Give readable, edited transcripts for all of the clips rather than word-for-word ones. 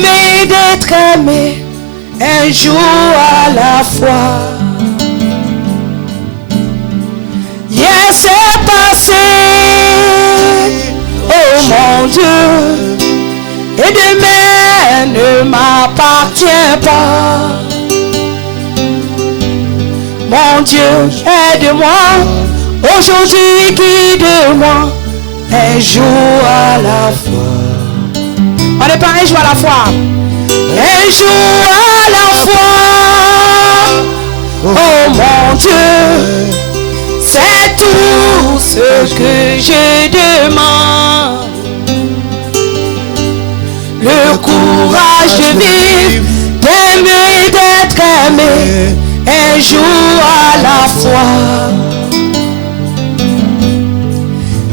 d'aimer, d'être aimé, un jour à la fois. Hier c'est passé, oh mon Dieu, et demain ne m'appartient pas. Mon Dieu, aide-moi, aujourd'hui guide-moi, un jour à la fois. On n'est pas un jour à la fois. Un jour à la fois. Oh mon Dieu, c'est tout ce que je demande. Le courage de vivre, d'aimer, d'être aimé, un jour à la fois.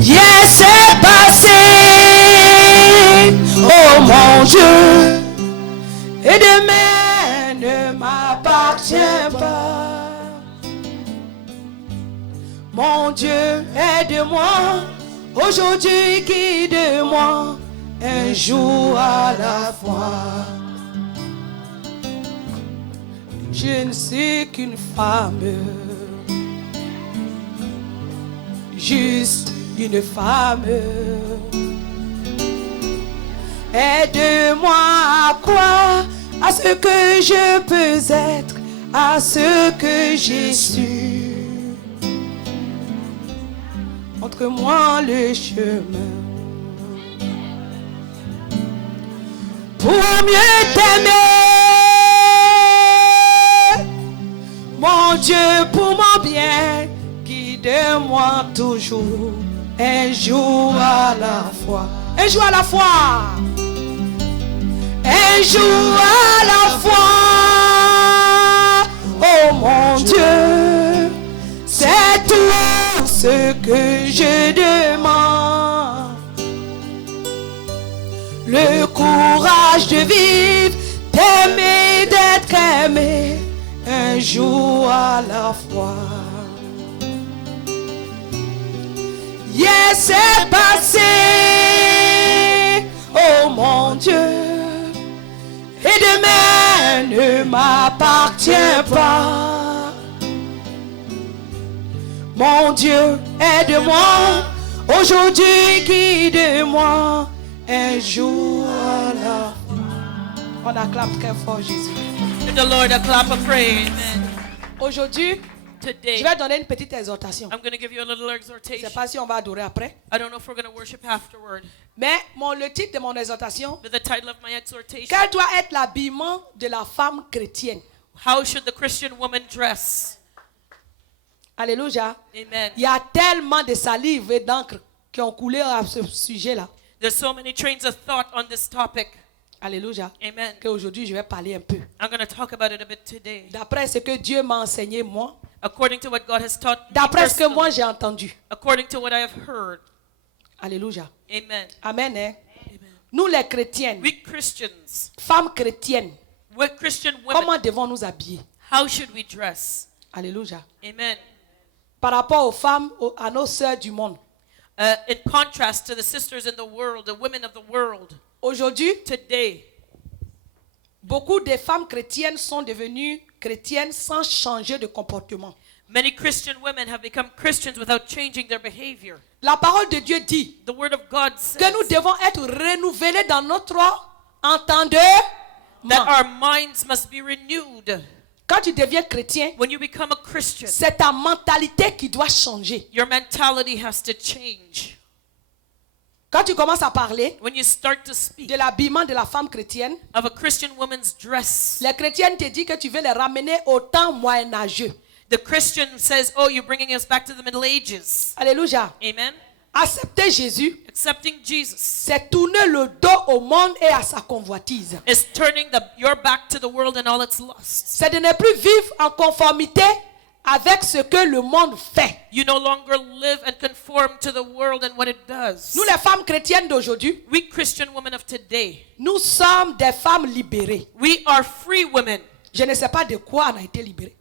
Hier c'est passé, oh mon Dieu, et demain ne m'appartient pas. Mon Dieu, aide-moi, aujourd'hui guide-moi, un jour à la fois. Je ne suis qu'une femme, juste une femme. Aide-moi à croire à ce que je peux être, à ce que j'ai su. Montre-moi le chemin pour mieux t'aimer. Mon Dieu, pour mon bien, guide-moi toujours, un jour à la fois. Un jour à la fois. Un jour à la fois. Oh mon Dieu, c'est tout ce que je demande. Le courage de vivre, d'aimer, d'être aimé, un jour à la fois. Hier c'est passé, oh mon Dieu, et demain ne m'appartient pas. Mon Dieu, aide-moi, aujourd'hui guide-moi, un jour à la fois. On acclame très fort Jésus. Give the Lord a clap of praise. Aujourd'hui, Today, je vais donner une petite exhortation. I'm going to give you a little Je ne exhortation. sais pas si on va adorer après. I don't know if we're going to worship afterward. Mais le titre de mon exhortation, But the title of my exhortation, quel doit être l'habillement de la femme chrétienne? how should the Christian woman dress? Alléluia. Amen. Il y a tellement de salive et d'encre qui ont coulé à ce sujet-là. There's so many trains of thought on this topic. Alléluia. Amen. Qu'aujourd'hui, je vais parler un peu. I'm going to talk about it a bit today. D'après ce que Dieu m'a enseigné, moi. According to what God has taught me D'après ce que personally, moi, j'ai entendu. according to what I have heard. Alléluia. Amen. Amen. Hein? Amen. Nous, les chrétiennes, We Christians, femmes chrétiennes, we're Christian women. comment devons nous habiller? How should we dress? Alléluia. Amen. Par rapport aux femmes, à nos sœurs du monde. In contrast to the sisters in the world, the women of the world, Aujourd'hui, today, beaucoup de femmes chrétiennes sont devenues chrétiennes sans changer de comportement. many Christian women have become Christians without changing their behavior. La parole de Dieu dit The word of God says que nous devons être renouvelés dans notre entendement. that our minds must be renewed. Quand tu deviens chrétien, When you become a Christian, c'est ta mentalité qui doit changer. your mentality has to change. Quand tu commences à parler When you start to speak de l'habillement de la femme chrétienne, of a Christian woman's dress, les chrétiennes te disent que tu veux les ramener au temps moyenâgeux. the Christian says, oh, you're bringing us back to the Middle Ages. Alléluia. Amen. Accepter Jésus, Accepting Jesus c'est tourner le dos au monde et à sa convoitise. is turning your back to the world and all its lusts. C'est de ne plus vivre en conformité avec ce que le monde fait. You no longer live and conform to the world and what it does. Nous, les femmes chrétiennes d'aujourd'hui, We Christian women of today, nous sommes des femmes libérées. we are free women. Je ne sais pas de quoi on a été libéré.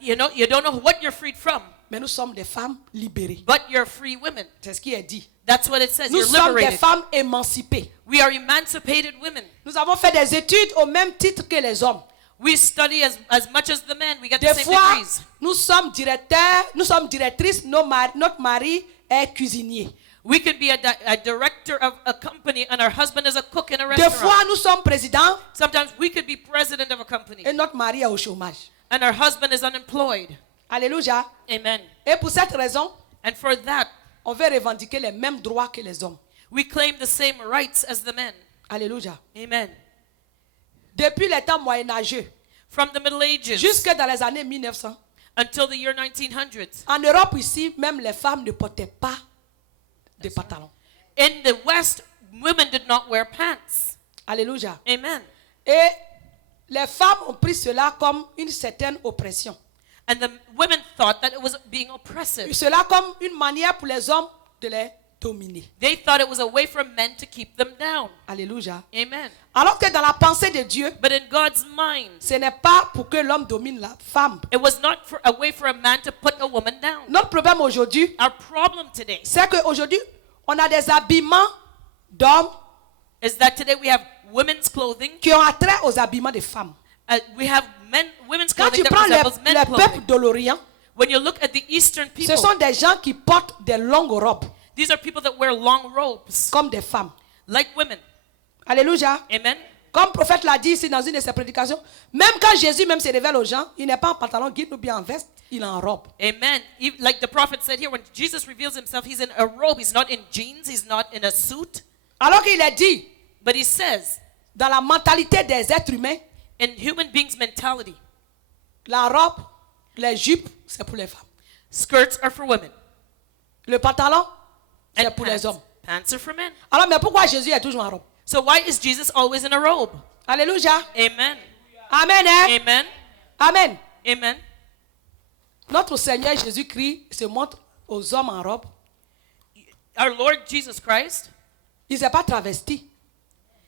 You don't know what you're freed from, mais nous sommes des femmes libérées. but you're free women. C'est ce qui est dit. That's what it says. Nous You're sommes des liberated. femmes émancipées. We are emancipated women. Nous avons fait des études au même titre que les hommes. We study as much as the men. We get the Des same fois, degrees. nous sommes directeurs, nous sommes directrices, notre mari est cuisinier. We could be a director of a company and our husband is a cook in a Des restaurant. fois, nous sommes présidents Sometimes we could be president of a company et notre mari est au chômage. and our husband is unemployed. Alléluia. Amen. Et pour cette raison, And for that, on veut revendiquer les mêmes droits que les hommes. we claim the same rights as the men. Alléluia. Amen. Depuis les temps moyenâgeux, From the Middle Ages jusque dans les années 1900, until the year 1900s. en Europe ici, même les femmes ne portaient pas de pantalons. In the West, women did not wear pants. Alléluia. Amen. Et les femmes ont pris cela comme une certaine oppression. And the women thought that it was being oppressive. Cela comme une manière pour les hommes de les dominer. They thought it was a way for men to keep them down. Alléluia. Amen. Alors que dans la pensée de Dieu, But in God's mind, ce n'est pas pour que l'homme domine la femme. it was not for a way for a man to put a woman down. Notre problème aujourd'hui, Our problem today c'est qu'aujourd'hui, on a des habillements d'hommes is that today we have women's clothing. qui ont attrait aux habillements des femmes. We have women's Quand clothing tu that prends resembles les men's peuples clothing. de l'Orient, When you look at the Eastern ce people, sont des gens qui portent des longues robes, these are people that wear long robes comme des femmes. like women. Alléluia. Amen. Comme le prophète l'a dit ici dans une de ses prédications, même quand Jésus même se révèle aux gens, il n'est pas en pantalon guide ou bien en veste, il est en robe. Amen. Like the prophet said here, when Jesus reveals himself, he's in a robe. He's not in jeans. He's not in a suit. Alors qu'il est dit, But he says, dans la mentalité des êtres humains, in human beings' mentality, la robe, les jupes, c'est pour les femmes. skirts are for women Le pantalon, c'est and pour les hommes. pants are for men. Alors, mais pourquoi Jésus est toujours en robe? So why is Jesus always in a robe? Alléluia. Amen. Amen. Hein? Amen. Amen. Amen. Notre Seigneur Jésus-Christ se montre aux hommes en robe. Our Lord Jesus Christ, Il ne s'est pas travesti.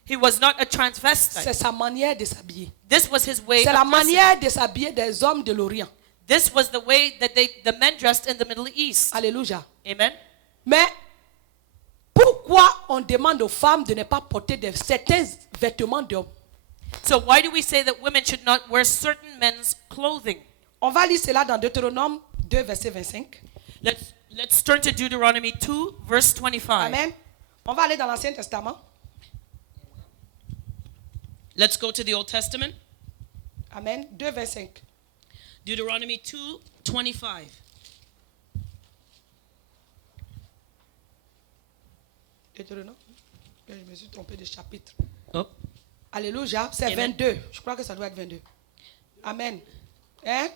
he was not a transvestite. C'est sa manière de s'habiller. This was his way C'est la of dressing. manière de s'habiller des hommes de l'Orient. This was the way that the men dressed in the Middle East. Alléluia. Amen. Mais pourquoi on demande aux femmes de ne pas porter certains vêtements d'hommes? So why do we say that women should not wear certain men's clothing? On va lire cela dans Deutéronome 2, verset 25. Let's turn to Deuteronomy 2, verse 25. Amen. On va aller dans l'Ancien Testament. Let's go to the Old Testament. Amen. 2, 25. Deuteronomy 2, 25. Deutéronome. Je me suis trompé de chapitre. Oh. Alléluia. C'est Amen. 22. Je crois que ça doit être 22. Amen. Hein?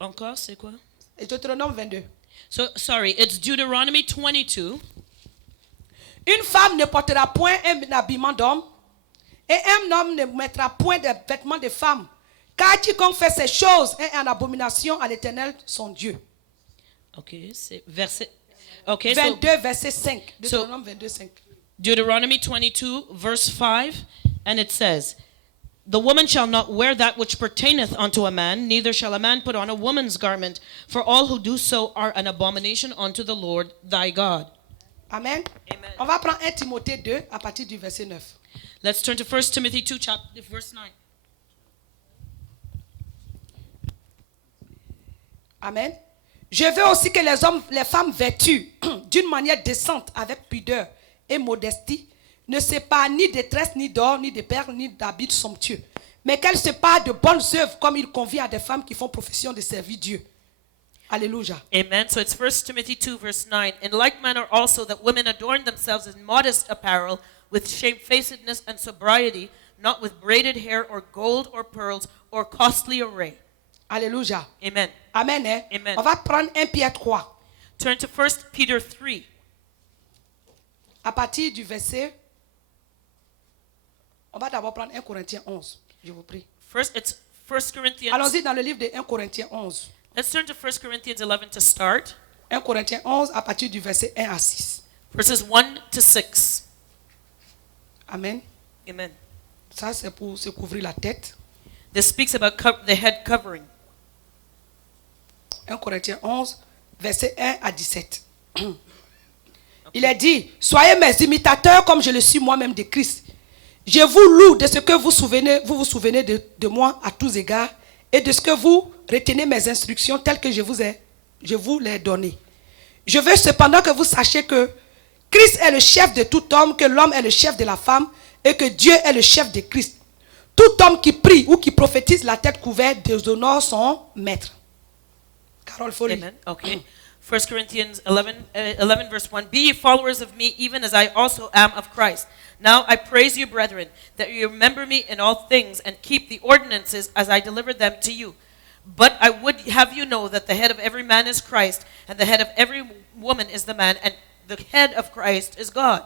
Encore, c'est quoi? Et Deutéronome 22. So, sorry, it's Deuteronomy 22. Une femme ne portera point un habillement d'homme, et un homme ne mettra point de vêtements de femme, car quiconque fait ces choses est en abomination à l'Éternel, son Dieu. Okay, c'est verset. Okay, 22, verset 5. so- Deutéronome 22, 5. Deuteronomy 22, verse 5, and it says, "The woman shall not wear that which pertaineth unto a man, neither shall a man put on a woman's garment, for all who do so are an abomination unto the Lord thy God." Amen. Amen. On va prendre 1 Timothée 2 à partir du verset 9. Let's turn to 1 Timothy 2, verse 9. Amen. Je veux aussi que les femmes vêtues d'une manière décente, avec pudeur et modestie, ne se parent ni de tresses, ni d'or, ni de perles, ni d'habits somptueux, mais qu'elles se parent de bonnes œuvres comme il convient à des femmes qui font profession de servir Dieu. Alléluia. Amen. So it's 1 Timothy 2, verse 9. In like manner also that women adorn themselves in modest apparel, with shamefacedness and sobriety, not with braided hair or gold or pearls or costly array. Alléluia. Amen. Amen. Hein? Amen. On va prendre 1 Pierre 3 Turn to 1 Peter 3. à partir du verset. On va d'abord prendre 1 Corinthiens 11. Je vous prie. First, it's 1 Corinthians. Allons-y dans le livre de 1 Corinthiens 11. Let's turn to 1 Corinthians 11 to start. 1 Corinthiens 11 à partir du verset 1 à 6. Verses 1 to 6. Amen. Amen. Ça, c'est pour se couvrir la tête. This speaks about the head covering. 1 Corinthiens 11, verset 1 à 17. Il est dit, soyez mes imitateurs comme je le suis moi-même de Christ. Je vous loue de ce que vous vous souvenez de moi à tous égards et de ce que vous retenez mes instructions telles que je vous les ai données. Je veux cependant que vous sachiez que Christ est le chef de tout homme, que l'homme est le chef de la femme et que Dieu est le chef de Christ. Tout homme qui prie ou qui prophétise la tête couverte déshonore son maître. Carole Folie. Amen. Okay. 1 Corinthians 11 verse 1. Be ye followers of me, even as I also am of Christ. Now I praise you, brethren, that you remember me in all things and keep the ordinances as I delivered them to you. But I would have you know that the head of every man is Christ, and the head of every woman is the man, and the head of Christ is God.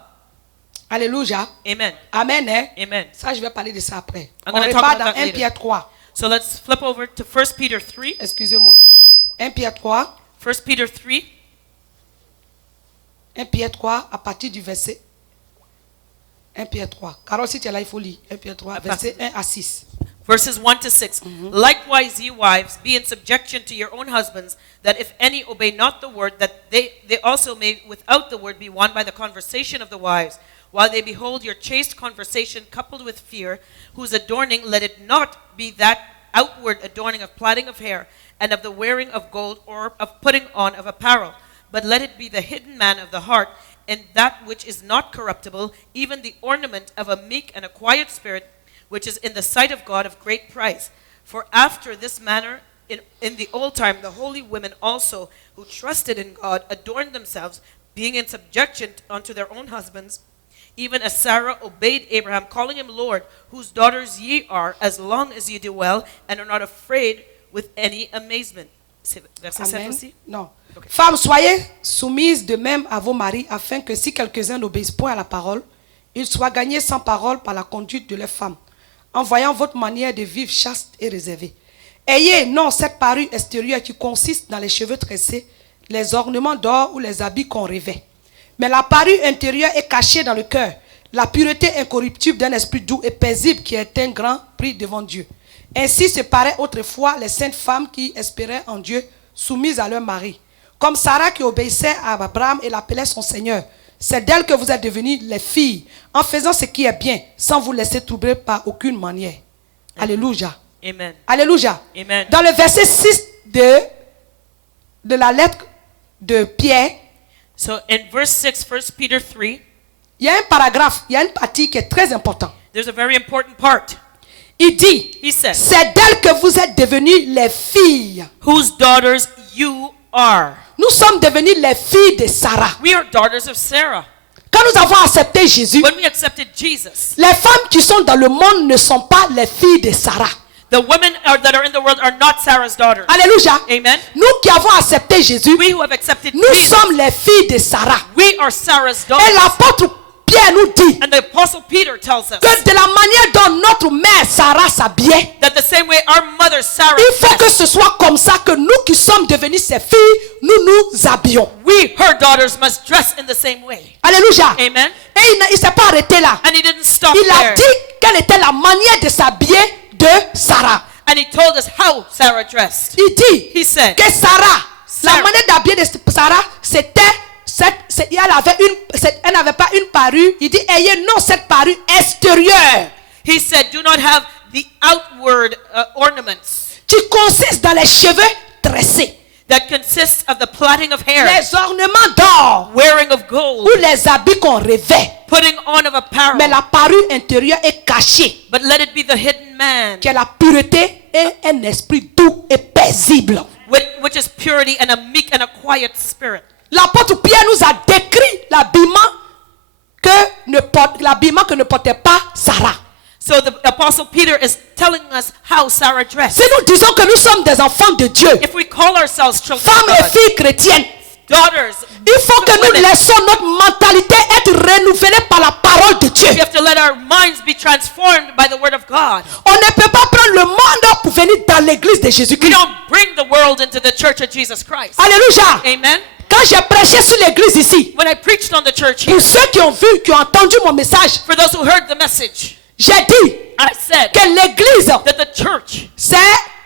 Alléluia. Amen. Amen. Hein? Amen. Ça, je vais parler de ça après. I'm On gonna talk repart about dans that 1 later. Pierre 3. So let's flip over to 1 Peter 3. Excusez-moi. 1 Pierre 3. 1 Peter 3. 1 Pierre 3 à partir du verset 1 Pierre 3. Carole, si tu es là, il faut lire. 1 Pierre 3, verset 1 à 6. Verses 1 to 6. Likewise, ye wives, be in subjection to your own husbands, that if any obey not the word, that they also may without the word be won by the conversation of the wives, while they behold your chaste conversation coupled with fear, whose adorning let it not be that outward adorning of plaiting of hair, and of the wearing of gold, or of putting on of apparel, but let it be the hidden man of the heart, and that which is not corruptible, even the ornament of a meek and a quiet spirit, which is in the sight of God of great price. For after this manner, in the old time, the holy women also, who trusted in God, adorned themselves, being in subjection unto their own husbands, even as Sarah obeyed Abraham, calling him Lord, whose daughters ye are, as long as ye do well, and are not afraid with any amazement. Verset 7 Amen. aussi? Non. Ok. Femmes, soyez soumises de même à vos maris, afin que si quelques-uns n'obéissent point à la parole, ils soient gagnés sans parole par la conduite de leurs femmes, en voyant votre manière de vivre chaste et réservée. Ayez non cette parure extérieure qui consiste dans les cheveux tressés, les ornements d'or ou les habits qu'on revêt. Mais la parure intérieure est cachée dans le cœur, la pureté incorruptible d'un esprit doux et paisible qui est un grand prix devant Dieu. Ainsi se paraît autrefois les saintes femmes qui espéraient en Dieu, soumises à leur mari. Comme Sarah qui obéissait à Abraham et l'appelait son Seigneur. C'est d'elle que vous êtes devenues les filles, en faisant ce qui est bien, sans vous laisser troubler par aucune manière. Alléluia. Amen. Alléluia. Amen. Dans le verset 6 de la lettre de Pierre, So in verse 6, 1 Peter 3, il y a un paragraphe, il y a une partie qui est très importante. there's a very important part. Il dit, He says, c'est d'elle que vous êtes devenues les filles. whose daughters you are. Nous sommes devenues les filles de Sarah. We are daughters of Sarah. Quand nous avons accepté Jésus, When we accepted Jesus, les femmes qui sont dans le monde ne sont pas les filles de Sarah. the women that are in the world are not Sarah's daughters. Alléluia. Amen. Nous qui avons accepté Jésus, We who have accepted nous Jesus, sommes les filles de Sarah. we are Sarah's Et daughters. l'apôtre Pierre nous dit And the apostle Peter tells us que de la manière dont notre mère Sarah s'habillait, that the same way our mother Sarah il faut que dressed, ce soit comme ça que nous qui sommes devenus ses filles, nous nous habillons. we, her daughters, must dress in the same way. Alléluia. Amen. Et il ne s'est pas arrêté là. And he didn't stop Il a there. dit quelle était la manière de s'habiller de Sarah. And he told us how Sarah dressed. Il dit He said, que Sarah, la Sarah. manière d'habiller de Sarah, c'était elle n'avait pas une parure. Il dit ayez non cette parure extérieure he said, do not have the outward ornaments qui consiste dans les cheveux tressés, that consists of the plaiting of hair, les ornements d'or wearing of gold, ou les habits qu'on revêt. putting on of apparel. Mais la parure intérieure est cachée, But let it be the hidden man, qui est la pureté et un esprit doux et paisible. which is purity and a meek and a quiet spirit. L'apôtre Pierre nous a décrit l'habillement que ne portait pas Sarah. So the apostle Peter is telling us how Sarah dressed. Si nous disons que nous sommes des enfants de Dieu, If we call ourselves children femmes of et God, filles chrétiennes, daughters, il faut que nous women, laissons notre mentalité être renouvelée par la parole de Dieu. we have to let our minds be transformed by the word of God. On ne peut pas prendre le monde pour venir dans l'église de We Jésus-Christ. don't bring the world into the church of Jesus Christ. Alléluia. Amen. Quand j'ai prêché sur l'église ici, When I preached on the church here, pour ceux qui ont vu, qui ont entendu mon message, for those who heard the message, j'ai dit I said que l'église, that the church c'est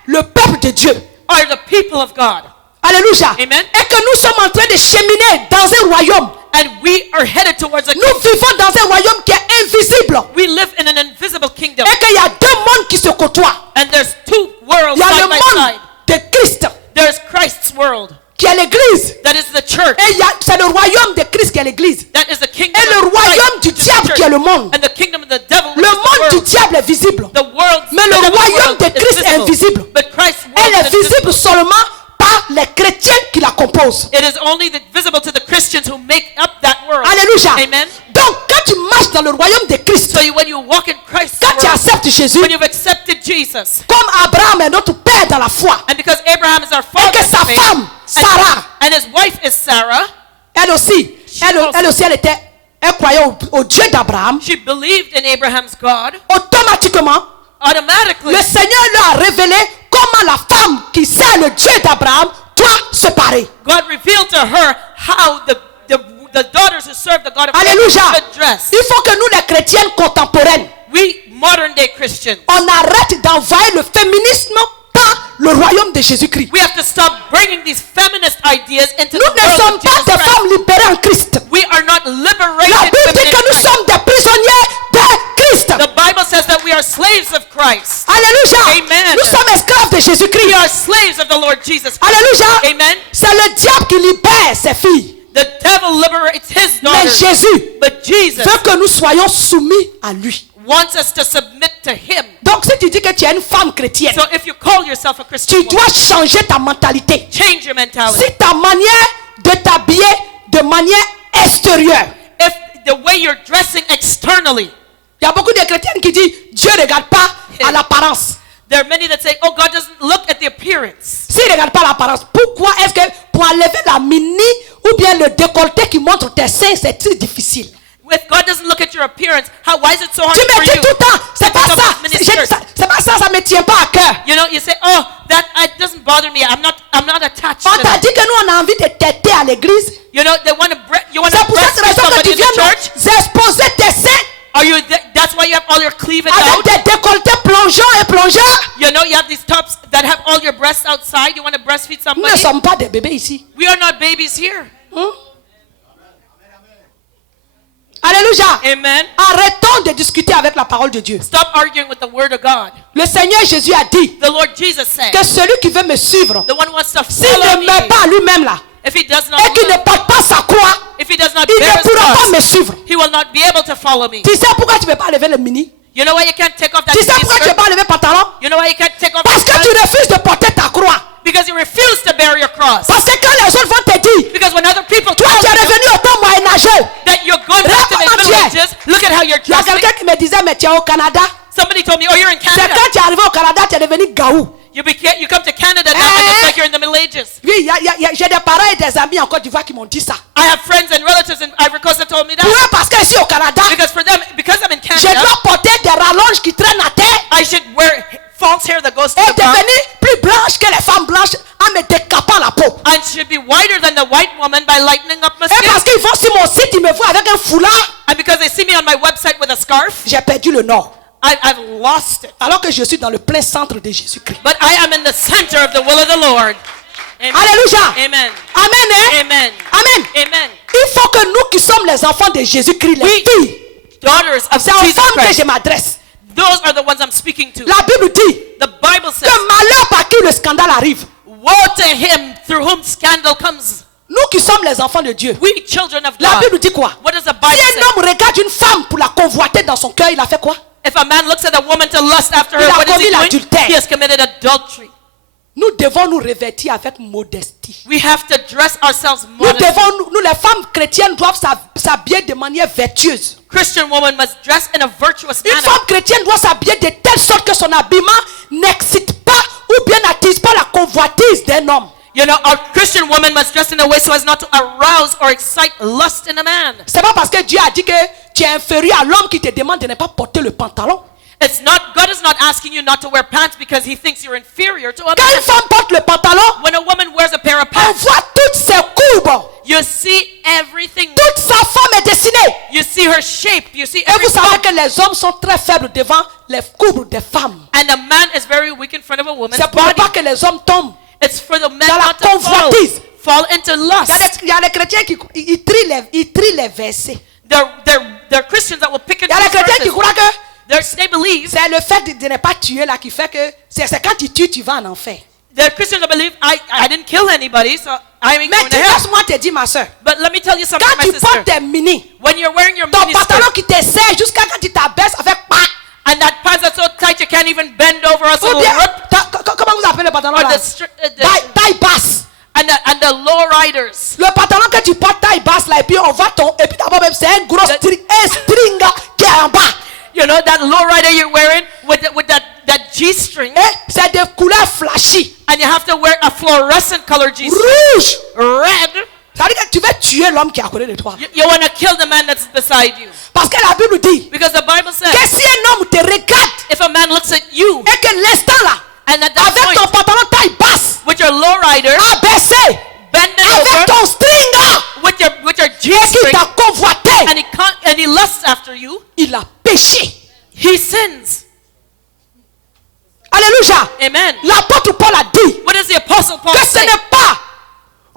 le peuple de Dieu. are the people of God. Alléluia. Amen. Et que nous sommes en train de cheminer dans un royaume. And we are headed towards a Nous kingdom. vivons dans un royaume qui est invisible. We live in an invisible kingdom. Et qu'il y a deux mondes qui se côtoient. And there's two worlds Il y a le side by monde side. de Christ, There's Christ's world. qui est l'église. That is the church. Et c'est le royaume de Christ qui est l'église. That is the kingdom Et le of Christ, royaume du which is the diable church. qui est le monde. And the kingdom of the devil, which Le is the monde du world. diable est visible. The world, Mais le royaume de Christ est invisible. But Christ's Elle world est is invisible. visible seulement par les chrétiens qui la composent. It is only visible to the Christians who make up that world. Alléluia. Amen. Donc, quand tu marches dans le royaume de Christ, So when you walk in Christ's quand tu world, acceptes Jésus, when you've accepted Jesus, comme Abraham est notre père dans la foi, and because Abraham is our et father que in sa the faith, femme, Sarah, and his wife is Sarah, elle aussi, elle croyait au Dieu d'Abraham, she believed in Abraham's God. automatiquement, Automatically, le Seigneur leur a révélé comment la femme qui sert le Dieu d'Abraham doit se parer. God revealed to her how the daughters who serve the God of Alléluia. Abraham should dress. Il faut que nous, les chrétiennes contemporaines, We modern day Christians, on arrête d'envahir le féminisme par le royaume de Jésus-Christ. we have to stop bringing these feminist ideas into Nous the ne world sommes of pas Jesus des Christ. femmes libérées en Christ. We are not liberated La Bible dit women in que nous Christ. sommes des prisonniers de Christ. The Bible says that we are slaves of Christ. Alléluia. Amen. Nous sommes esclaves de We Jésus-Christ. are slaves of the Lord Jesus Christ. Alléluia. Amen. C'est le diable qui libère ses filles. The devil liberates his Mais daughters. Jésus But Jesus veut que nous soyons soumis à lui. wants us to submit to him. Donc si tu dis que tu es une femme chrétienne, So if you call yourself a Christian tu woman, dois changer ta mentalité. change your mentality. Si ta manière de t'habiller de manière extérieure. If the way you're dressing externally, Il y a beaucoup de chrétiennes qui disent Dieu ne regarde pas à l'apparence. there are many that say, oh, God doesn't look at the appearance. S'il ne regarde pas l'apparence, pourquoi est-ce que pour enlever la mini ou bien le décolleté qui montre tes seins, c'est très difficile? If God doesn't look at your appearance, why is it so hard Tu for me dis you? tout le temps, c'est to pas become ça. a minister? C'est pas ça, ça me tient pas à cœur. You know, you say, oh, that it doesn't bother me. I'm not attached On to t'a that. dit que nous on a envie de t'aider à l'église. You know, you want C'est to pour cette breastfeed raison que somebody tu in viens the church. nous exposer tes seins That's why you have all your cleavage avec out. des décolletés plongeants et plongeurs. You know, you have these tops that have all your breasts outside. You want to breastfeed Nous ne somebody. sommes pas des bébés ici. We are not babies here. Hein? Alléluia. Amen. Arrêtons de discuter avec la parole de Dieu. Stop arguing with the word of God. Le Seigneur Jésus a dit The Lord Jesus said, que celui qui veut me suivre, the one who wants to s'il follow ne meurt me, pas à lui-même là, if he does not et qu'il ne live, porte pas sa croix, if he does not il bear ne his pourra pas me cross, suivre. he will not be able to follow me. Tu sais pourquoi tu ne peux pas lever le mini? You know why you can't take off that Tu sais pourquoi tu ne t-shirt? peux pas lever le pantalon? You know why you can't take off Parce que that tu refuses de porter ta croix. Because you refuse to bear your cross. Parce que quand les autres vont te dire, Because when other people toi tell tu es you revenu au temps moyenâgeux. that you're going back to the Regarde Middle comment tu es. Ages, look at how you're Il y a dressing. quelqu'un qui me disait, mais tu es au Canada. Somebody told me, oh, you're in C'est Canada. quand tu es arrivé au Canada, tu es devenu gaou. You come to Canada now and it's Eh? like you're in the Middle Ages. Oui, j'ai des parents et des amis en Côte d'Ivoire qui m'ont dit ça. I have friends and relatives in Ivory Coast that told me Pour that. eux, parce que ici au Canada, Because for them, because I'm in je Canada, dois porter des rallonges qui traînent à terre I should wear false hair that goes to et the ground. devenir plus blanche que les femmes blanches en me décapant la peau. And should be whiter than the white woman by lightening up my Et parce skin. qu'ils vont sur mon site, ils me voient avec un foulard, And because they see me on my website with a scarf, j'ai perdu le nord. I've lost it. Alors que je suis dans le plein centre de Jésus-Christ. But I am in the center of the will of the Lord. Amen. Alléluia. Amen. Amen. Hein? Amen. Amen. Amen. Il faut que nous qui sommes les enfants de Jésus-Christ, les Oui. filles, Daughters of c'est aux Jesus femmes que Christ. je m'adresse. Those are the ones I'm speaking to. La Bible dit The Bible says, que malheur par qui le scandale arrive. woe to him through whom scandal comes. Nous qui sommes les enfants de Dieu. We children of La God. Bible dit quoi? What does the Si Bible un say? homme regarde une femme pour la convoiter dans son cœur, il a fait quoi? If a man looks at a woman to lust after her, Il a what is he commis doing? l'adultère. He has committed adultery. Nous devons nous revêtir avec modestie. We have to dress ourselves Nous modestly. devons, nous les femmes chrétiennes doivent s'habiller de manière vertueuse. Christian woman must dress in a virtuous Une manner. femme chrétienne doit s'habiller de telle sorte que son habillement n'excite pas ou bien n'attise pas la convoitise d'un homme. You know, a Christian woman must dress in a way so as not to arouse or excite lust in a man. C'est pas parce que Dieu a dit que tu es inférieur à l'homme qui te demande de ne pas porter le pantalon. It's not, God is not asking you not to wear pants because he thinks you're inferior to a Quand une man. femme porte le pantalon, When a woman wears a pair of on pants, voit toutes ses courbes. you see everything. Toute sa forme est dessinée. You see her shape. You see Et every vous savez bump. que les hommes sont très faibles devant les courbes des femmes. And a man is very weak in front of a woman's C'est pour ne body. pas que les hommes tombent. It's for the men Dans la not to convoitise. fall into lust. Il y a des chrétiens qui ils trient les versets. They're Christians that will pick and Il y a des choose chrétiens qui verses. croient que They believe, c'est le fait de ne pas tuer là qui fait que c'est quand tu tues, tu vas en enfer. they're Christians that believe, I didn't kill anybody, so I ain't Mais going to hell. laisse-moi te dire, ma soeur, But let me tell you something, quand my tu sister. portes tes mini, When you're wearing your ton mini pantalon skirt, qui te serre jusqu'à quand tu t'abaisses avec pas. and that pants that's so tight you can't even bend over us, Ou bien, comment vous appelez le pantalon or là? Taille basse. and the low riders. Le pantalon que tu portes taille basse là et puis on va et puis d'abord même c'est un gros string qui est en bas. You know that low rider you're wearing with that G-string, Et c'est de couleur flashy. and you have to wear a fluorescent color G-string, Rouge. red. Ça veut dire que tu veux tuer l'homme qui est à côté de toi. You want to kill the man that's beside you. Parce que la Bible dit Because the Bible says, que si un homme te regarde if a man looks at you, et que l'instant là, and at that avec ton point, pantalon taille basse, with your low rider, abaissé, bending avec over, ton string with your et qui G-string, t'a convoité, and he lusts after you, il a péché. he sins. Alléluia. Amen. L'apôtre Paul a dit What does the Apostle Paul que ce say? n'est pas,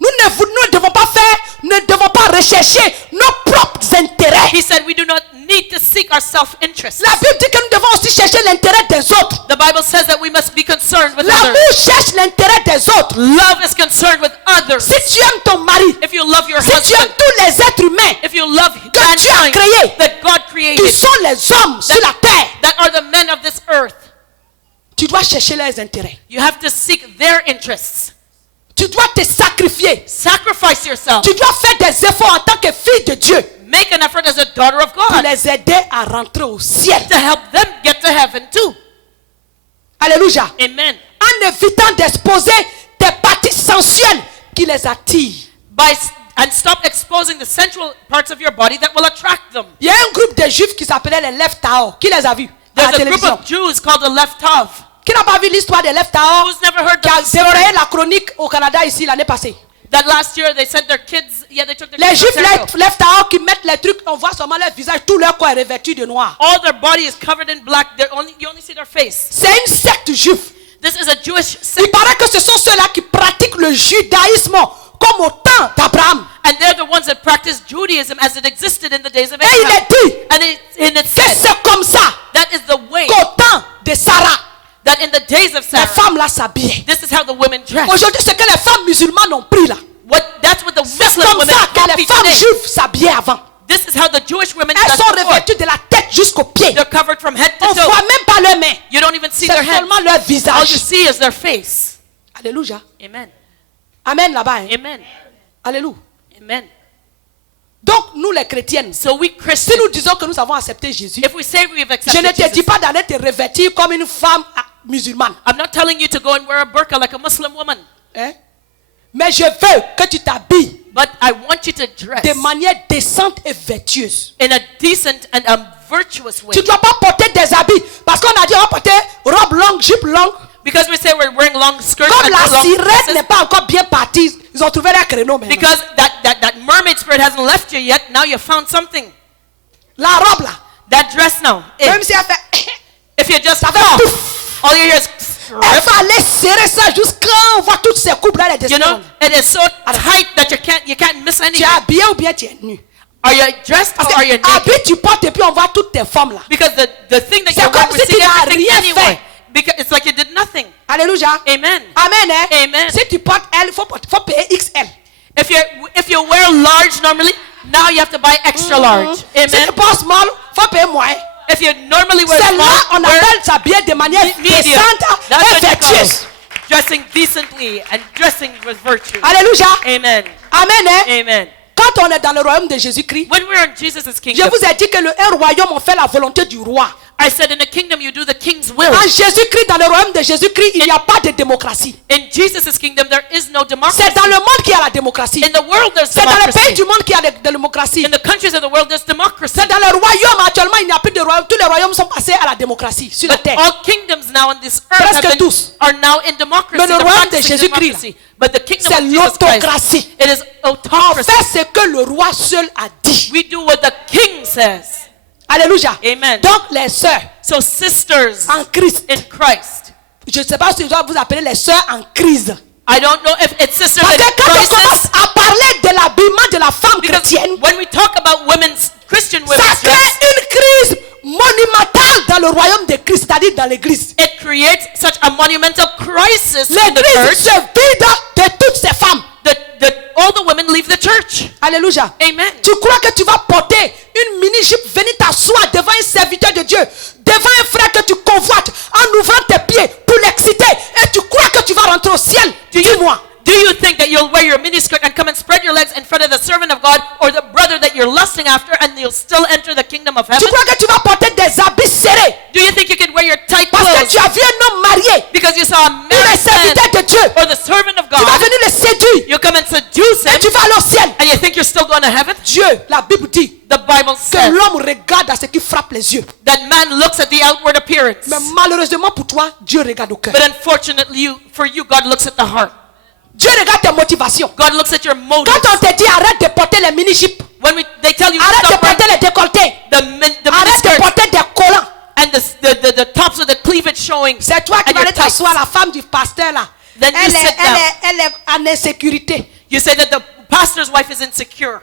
nous ne devons pas faire, ne devons pas rechercher nos propres intérêts. He said we do not need to seek our self-interest. La Bible dit que nous devons aussi chercher l'intérêt des autres. The Bible says that we must be concerned with L'amour others. cherche l'intérêt des autres. Love is concerned with others. Si tu aimes ton mari, If you love your si tu aimes husband, tous les êtres humains if you love que Dieu a mankind créé, that God qui created, sont les hommes sur la terre, that are the men of this earth, tu dois chercher leurs intérêts. you have to seek their interests. Tu dois te sacrifier. Sacrifice yourself. Tu dois faire des efforts en tant que fille de Dieu Make an effort as a daughter of pour God les aider à rentrer au ciel. to help them get to heaven too. Alléluia. Amen. En évitant d'exposer des parties sensuelles qui les attirent. And stop exposing the sensual parts of your body that will attract them. Il y a un groupe de juifs qui s'appelait les Left Tahor. Qui les a vus à la There's a group télévision? of Jews called the Left Tav. Qui n'a pas vu l'histoire des Left Tahor Who's never heard qui a the story dévoré la chronique au Canada ici l'année passée? that last year they sent their kids, they took their Les kids to juifs Ontario. Left Tahor qui mettent les trucs, on voit seulement leur visage, tout leur corps est revêtu de noir. All their body is covered in black. You only see their face. C'est une secte juive. This is a Jewish Il sect, paraît que ce sont ceux-là qui pratiquent le judaïsme comme au temps d'Abraham. and they're the ones that practice Judaism as it existed in the days of Et il Abraham. est dit And it que said c'est comme ça that is the way qu'au temps de Sarah, that in the days of les Sarah, femmes là s'habillaient. this is how the women dress. Aujourd'hui, ce que les femmes musulmanes ont pris là, That's what the c'est Muslim comme women ça que copy les femmes today. juives s'habillaient avant. This is how the Jewish women Elles dress sont before. revêtues de la tête jusqu'aux pieds. They're covered from head to On ne toe. voit même pas leurs mains. You don't even see C'est their hands. seulement leur All you visage. see is their face. Alléluia. Amen. Amen là-bas. Hein? Amen. Alléluia. Amen. Donc, nous les chrétiennes, si So we Christians, nous disons que nous avons accepté Jésus, if we say we've je ne accepted te dis Jesus, pas d'aller te revêtir comme une femme musulmane. I'm not telling you to go and wear a burqa like a Muslim woman, Hein? Mais je veux que tu t'habilles but I want you to dress de manière décente et vertueuse. in a decent and virtuous way. Tu ne dois pas porter des habits. Parce qu'on a dit on va porter robe longue, jupe longue. Because we say we're wearing long skirts Comme and la long sirène dresses, n'est pas encore bien partie, ils ont trouvé leur créneau maintenant. because that mermaid spirit hasn't left you yet. Now you found something. La robe là, That dress now, même si elle fait, if you just ça fait cough, pouf. all you hear is Elle va aller serrer ça jusqu'à on voit toutes ces coupes là les you know, descendre. it is so tight that you can't miss Tu anything. es habillé ou bien tu es nu. Are you dressed Parce or are you que naked? habit tu portes et puis on voit toutes tes formes là. Because the thing that C'est you're wearing, comme we si see tu n'as everything rien anyway. fait. Because it's like you did nothing. Alléluia. Amen. Amen. Hein? Amen. Si tu portes L, faut payer XL. If you wear large normally, now you have to buy extra large. Si Amen. tu portes small, faut payer moins. If you normally wear C'est là small, on wear appelle s'habiller de manière medium. décente That's et what you call vertueuse. dressing decently and dressing with virtue. Alléluia. Amen. Amen. Hein? Amen. Quand on est dans le royaume de Jésus-Christ, When we're in Jesus' je kingdom, vous ai dit que un royaume, on fait la volonté du roi. I said in the kingdom you do the king's will. En Jésus-Christ, dans le royaume de Jésus-Christ, il n'y a pas de démocratie. In Jesus' kingdom there is no democracy. C'est dans le monde qu'il y a la démocratie. In the world there's C'est dans les pays democracy. du monde qu'il y a la démocratie. In the countries of the world there's democracy. C'est dans le royaume actuellement, il n'y a plus de royaume. Tous les royaumes sont passés à la démocratie sur la But terre. all kingdoms now on this earth Presque tous. are now in democracy. Mais le They're royaume de practicing Jésus-Christ, democracy. But the kingdom c'est of Jesus Christ, l'autocratie. it is On autocracy. fait ce que le roi seul a dit. We do what the king says. Alléluia. Amen. Donc les sœurs So sisters en Christ, in Christ, je ne sais pas si je dois vous appeler les sœurs en crise. I don't know if it's sisters Parce in que quand on crisis. commence à parler de l'habillement de la femme Because chrétienne, when we talk about women's, Christian ça women's crée dress, une crise monumentale dans le royaume de Christ, c'est-à-dire dans l'église. it creates such a monumental crisis in the L'église church. se vide de toutes ces femmes. All the women leave the church. Alléluia. Amen. Tu crois que tu vas porter une mini-jupe, venir t'asseoir devant un serviteur de Dieu, devant un frère que tu convoites, en ouvrant tes pieds pour l'exciter, et tu crois que tu vas rentrer au ciel? Dis-moi. Do you think that you'll wear your miniskirt and come and spread your legs in front of the servant of God or the brother that you're lusting after and you'll still enter the kingdom of Tu heaven? crois que tu vas porter des habits serrés Do you think you can wear your tight parce que clothes tu as vu un homme marié because you saw a ou le married serviteur man de Dieu? or the servant of Tu vas God? venir le séduire You come and seduce et him tu vas aller au ciel. and you think you're still going to heaven? Dieu, la Bible dit The Bible que says l'homme regarde à ce qui frappe les yeux. that man looks at the outward appearance. Mais malheureusement pour toi, Dieu regarde au cœur. But unfortunately, for you, God looks at the heart. Dieu regarde tes motivations. God looks at your motives. Quand on te dit arrête de porter les mini-jupes, When they tell you arrête de stop wearing porter les décolletés, the arrête de miniskirts porter des collants, and the tops of the cleavage showing, c'est toi qui and vas aller your tights. t'asseoir, la femme du pasteur là. Then you sit down. Elle est en insécurité. You say that the pastor's wife is insecure.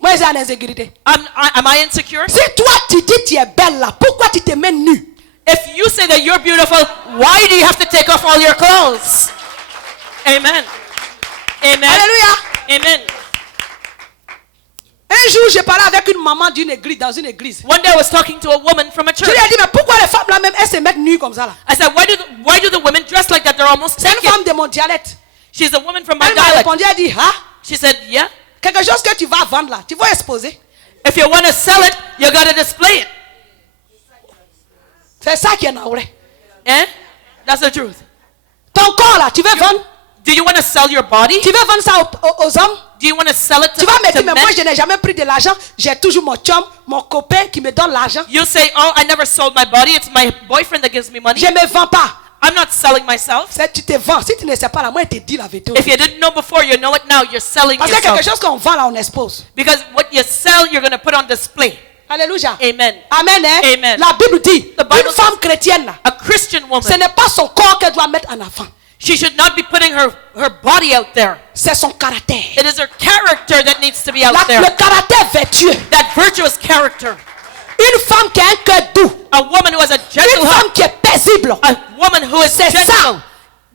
Moi, j'ai en insécurité. Am I insecure? Si toi tu dis tu es belle là, pourquoi tu te mets nue? If you say that you're beautiful, why do you have to take off all your clothes? Amen. Amen. Alléluia. Amen. Un jour, j'ai parlé avec une maman d'une église, dans une église. One day I was talking to a woman from a Je church. lui ai dit, mais pourquoi les femmes là même, elles se mettent nues comme ça là? I said, why do the women dress like that? They're almost C'est une naked. femme de mon dialecte. She's a woman from my Elle m'a dialect. répondu, elle dit, ah, She said, yeah. quelque chose que tu vas vendre là, tu vas exposer. If you want to sell it, you got to display it. C'est ça qui est navré. Eh? That's the truth. Ton corps là, tu veux vendre? Do you want to sell your body? Tu veux vendre ça aux hommes? Do you want to sell it Tu vas me to dire, mais men? moi je n'ai jamais pris de l'argent. J'ai toujours mon chum, mon copain qui me donne l'argent. You say, oh, I never sold my body. It's my boyfriend that gives me money. Je ne me vends pas. I'm not selling myself. C'est tu te vends. Si tu ne sais pas là, moi je te dis la vérité. If you didn't know before, you know it now. You're selling Parce que quelque yourself. chose qu'on vend là, on expose. Because what you sell, you're going to put on display. Alléluia. Amen. Amen, hein? Amen. La Bible dit, The Bible une femme chrétienne là, A Christian ce woman, n'est pas son corps qu'elle doit mettre en avant. she should not be putting her body out there. C'est son caractère. It is her character that needs to be out Le there. caractère vertueux. That virtuous character. Une femme qui a un cœur doux. A woman who has a gentle Une heart. femme qui est paisible. A woman who is C'est gentle. ça.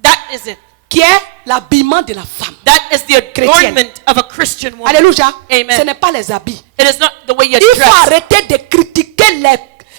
That is it. Qui est l'habillement de la femme. That is the adornment of a Christian woman. Alléluia. Amen. Ce n'est pas les habits. It is not the way you Il faut dress. arrêter de critiquer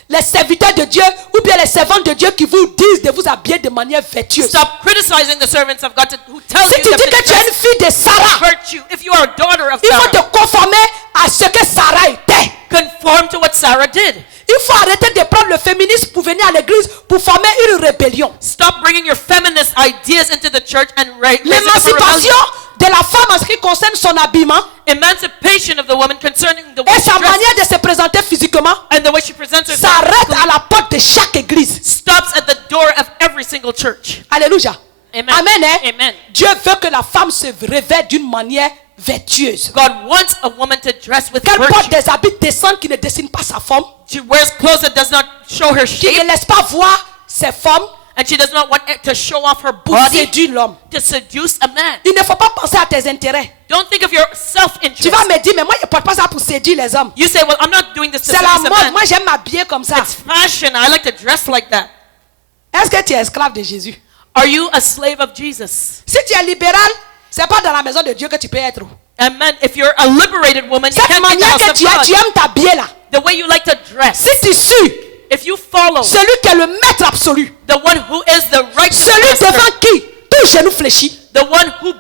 les serviteurs de Dieu ou bien les servantes de Dieu qui vous disent de vous habiller de manière vertueuse. Stop criticizing the servants of God who tell Si you tu that dis que tu es une fille de Sarah, virtue. If you are a daughter of il faut Sarah, te conformer à ce que Sarah était. conform to what Sarah did. Il faut arrêter de prendre le féminisme pour venir à l'église pour former une rébellion. Stop bringing your feminist ideas into the church and raise up a L'émancipation rebellion. de la femme en ce qui concerne son habillement Emancipation of the woman concerning the way et she sa dresses manière de se présenter physiquement and the way she presents herself s'arrête à la porte de chaque église. stops at the door of every single church. Alléluia. Amen. Amen, hein? Amen. Dieu veut que la femme se révèle d'une manière vertueuse. God wants a woman to dress with Qu'elle porte virtue. des habits décents qui ne dessinent pas sa forme, She wears clothes that does not show her qui shape, ne laissent pas voir ses formes and she does not want it to show off her pour body séduire l'homme. to seduce a man. Il ne faut pas penser à tes intérêts. Don't think of your Tu self-interest. vas me dire, mais moi je ne porte pas ça pour séduire les hommes. You say, well, I'm not doing this to C'est la seduce a mode. man. Moi j'aime m'habiller comme ça. It's fashion. I like to dress like that. Est-ce que tu es esclave de Jésus? Are you a slave of Jesus? Si tu es libéral, c'est pas dans la maison de Dieu que tu peux être. And man, if you're a liberated woman, you Cette can't be in the manière house que of tu God. aimes t'habiller là. The way you like to dress. Si tu suis If you follow celui qui est le maître absolu, the one who is the righteous celui master, devant qui tout genou fléchit, the one who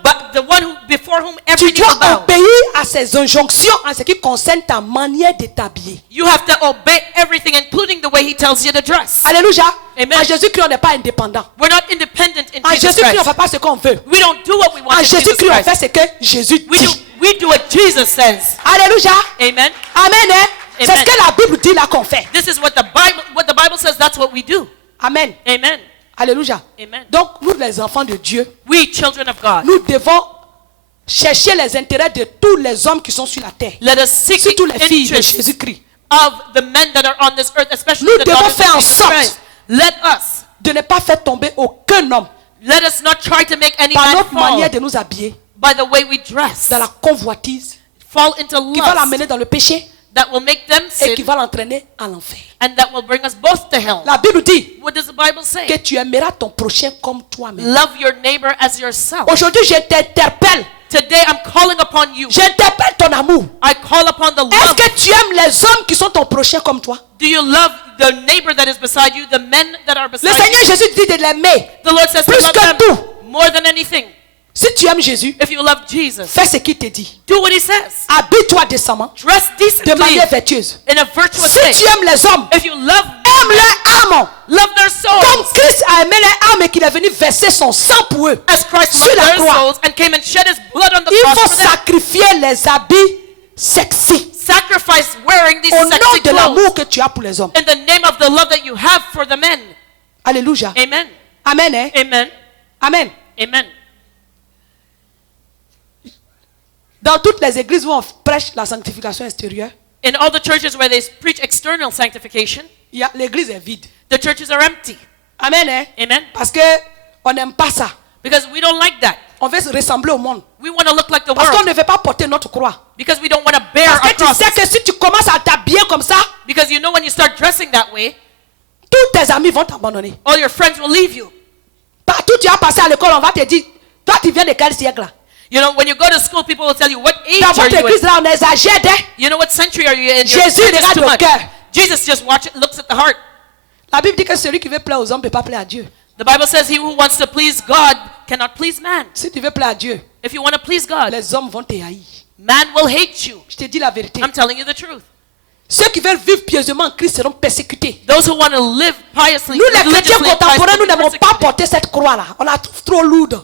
before whom tu every knee dois will bow, obéir à ses injonctions en ce qui concerne ta manière de t'habiller. you have to obey everything, including the way he tells you to dress. Alléluia. Amen. En Jésus-Christ, on n'est pas indépendant. We're not independent in En Jesus Jésus-Christ, on ne Christ. fait pas ce qu'on veut. We don't do what we want En in Jesus Jésus-Christ, on fait Christ. ce que Jésus dit. We do what Jesus says. Alléluia. Amen. Amen. Hein? C'est Amen. ce que la Bible dit là qu'on fait. This is what the Bible says. That's what we do. Amen. Amen. Alléluia. Amen. Donc, nous, les enfants de Dieu, We, children of God, nous devons chercher les intérêts de tous les hommes qui sont sur la terre. let us seek the Surtout les filles de interests Jésus-Christ. of the men that are on this earth, especially Nous the devons daughters faire en of Jesus sorte Christ. Let us de ne pas faire tomber aucun homme Let us not try to make any par man notre fall manière de nous habiller, by the way we dress, dans la convoitise, fall into qui va lust l'amener dans le péché that will make them et qui sin va l'entraîner à l'enfer. and that will bring us both to hell. La Bible dit What does the Bible que say? tu aimeras ton prochain comme toi-même. Love your neighbor as yourself. Aujourd'hui, je t'interpelle. Today I'm calling upon you. J'interpelle ton amour. I call upon the Est-ce love. que tu aimes les hommes qui sont ton prochain comme toi? Do you love the neighbor that is beside you, the men that are Le beside Seigneur you? Jésus dit de l'aimer. The Lord says to Plus love que them tout. more than anything. Si tu aimes Jésus, If you love Jesus, fais ce qu'il te dit. do what he says. Habille-toi décemment, Dress de decently manière vertueuse. in a virtuous Si way. tu aimes les hommes, If you love aime leur âme. love their Comme souls Christ a aimé leur âme et qu'il est venu verser son sang pour eux. as Christ Sur loved la their croix. souls and came and shed his blood on the Il cross faut for them. sacrifier les habits sexy. Sacrifice wearing these Au nom sexy de clothes l'amour que tu as pour les hommes. in the name of the love that you have for the men. Alléluia. Amen. Amen. Hein? Amen. Amen. Amen. Dans toutes les églises où on prêche la sanctification extérieure, In all the churches where they preach external sanctification, l'église est vide. the churches are empty. Amen. Hein? Amen. Parce que on n'aime pas ça. Because we don't like that. On veut se ressembler au monde. We want to look like the Parce qu'on world. ne veut pas porter notre croix. Because we don't want to bear Parce our que tu cross. sais que si tu commences à t'habiller comme ça, Because you know when you start dressing that way, tous tes amis vont t'abandonner. all your friends will leave you. Partout tu as passé à l'école, on va te dire, toi tu viens de quel siècle là? You know, when you go to school, people will tell you, what age Dans are votre you église in? là, on exagère. Hein? You know, what century are you in? You're Jésus just regarde too le much. cœur. Jesus just looks at the heart. La Bible dit que celui qui veut plaire aux hommes ne peut pas plaire à Dieu. The Bible says he who wants to please God cannot please man. Si tu veux plaire à Dieu, If you want to please God, les hommes vont te haïr. man will hate you. Je te dis la vérité. I'm telling you the truth. Ceux qui veulent vivre pieusement en Christ seront persécutés. Those who want to live piously, Nous les chrétiens religiously in Christ contemporains, will nous be n'aimons pas persecuted. porter cette croix là. On la trouve trop lourde.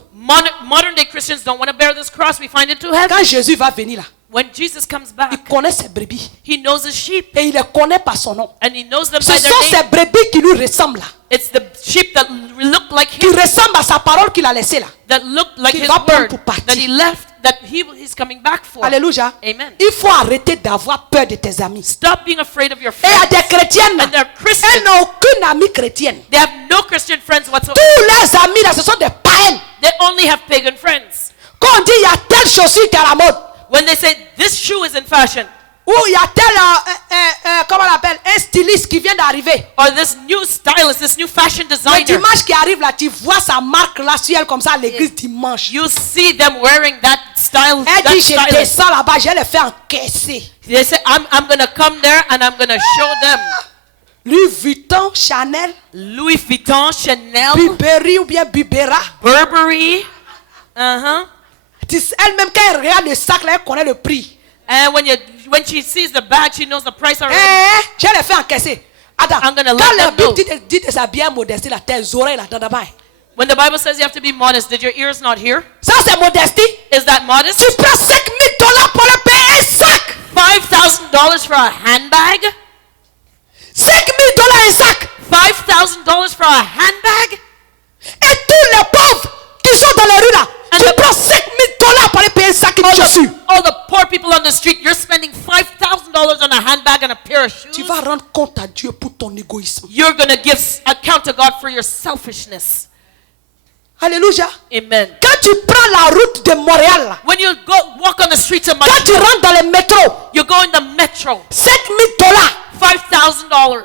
Modern day Christians don't want to bear this cross. We find it too heavy. Quand Jésus va venir là, When Jesus comes il back, connaît ses brebis. he knows his sheep Et il les connaît par son nom. and he knows them Ce by their sont name. ces brebis qui lui ressemblent là. It's the sheep that look like Qui him, ressemblent à sa parole qu'il a laissée là. that look like Qu'il his va prendre word, pour partir. that he left, that he's coming back for. Alléluia. Amen. Il faut arrêter d'avoir peur de tes amis. Stop being afraid of your Et il y a friends. des chrétiennes là, And they're elles Christians. n'ont aucune amie chrétienne. They have no Christian friends whatsoever. Tous leurs amis là, ce sont des païens. They only have pagan friends. Quand on dit il y a telle chaussure qui est à la mode, When they say this shoe is in fashion, ou il y a tel, comment on l'appelle, un styliste qui vient d'arriver. or this new stylist, this new fashion Le designer, dimanche qui arrive là, tu vois sa marque là sur elle comme ça à l'église dimanche. you see them wearing that style. Elle That dit je stylist. descends là-bas, je vais les faire encaisser. They say I'm gonna come there and I'm gonna show them Louis Vuitton, Chanel, Louis Vuitton, Chanel, Burberry ou bien Bubera. Burberry. Elle-même quand elle regarde le sac là, elle connaît le prix. And when she sees the bag, she knows the price already. Je vais les faire encaisser. Attends, I'm gonna quand let la them know. Bible dit de s'habiller modestie là, tes oreilles là, dans bas. When the Bible says you have to be modest, did your ears not hear? Ça c'est modestie. Is that modest? Tu prends $5,000 pour le payer un sac. $5,000 for a handbag? $5,000 un sac. $5,000 for a handbag? Et tous les pauvres qui sont dans les rues là, And tu the- prends $5,000 pour aller payer un sac et une chaussure. All the poor people on the street, you're spending $5,000 on a handbag and a pair of Tu shoes. vas rendre compte à Dieu pour ton égoïsme. You're going to give account to God for your selfishness. Alléluia. Amen. Quand tu prends la route de Montréal là, When you go walk on the streets of quand tu Montreal, rentres dans les métros, you go in the metro, $7,000 $5,000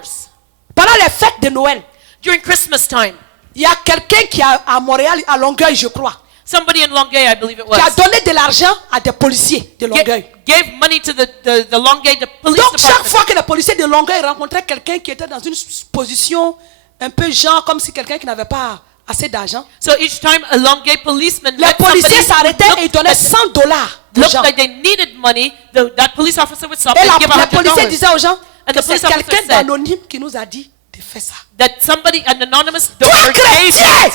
pendant les fêtes de Noël. during Christmas time. Il y a quelqu'un qui est à Montréal, à Longueuil, je crois, Somebody in Longueuil, I believe it qui a was, donné de l'argent à des policiers de Longueuil. gave money to the Longueuil police Donc chaque department. fois que les policiers de Longueuil rencontraient quelqu'un qui était dans une position un peu genre comme si quelqu'un qui n'avait pas assez d'argent, So each time a Longueuil policeman les met somebody policiers who s'arrêtaient et ils donnaient $100 aux looked gens. like they needed money, that police officer would stop Et and give les policiers $100. disaient aux gens And que the c'est police officer quelqu'un said d'anonyme qui nous a dit de faire ça. that somebody, an anonymous Toi, donor gave chrétien! it,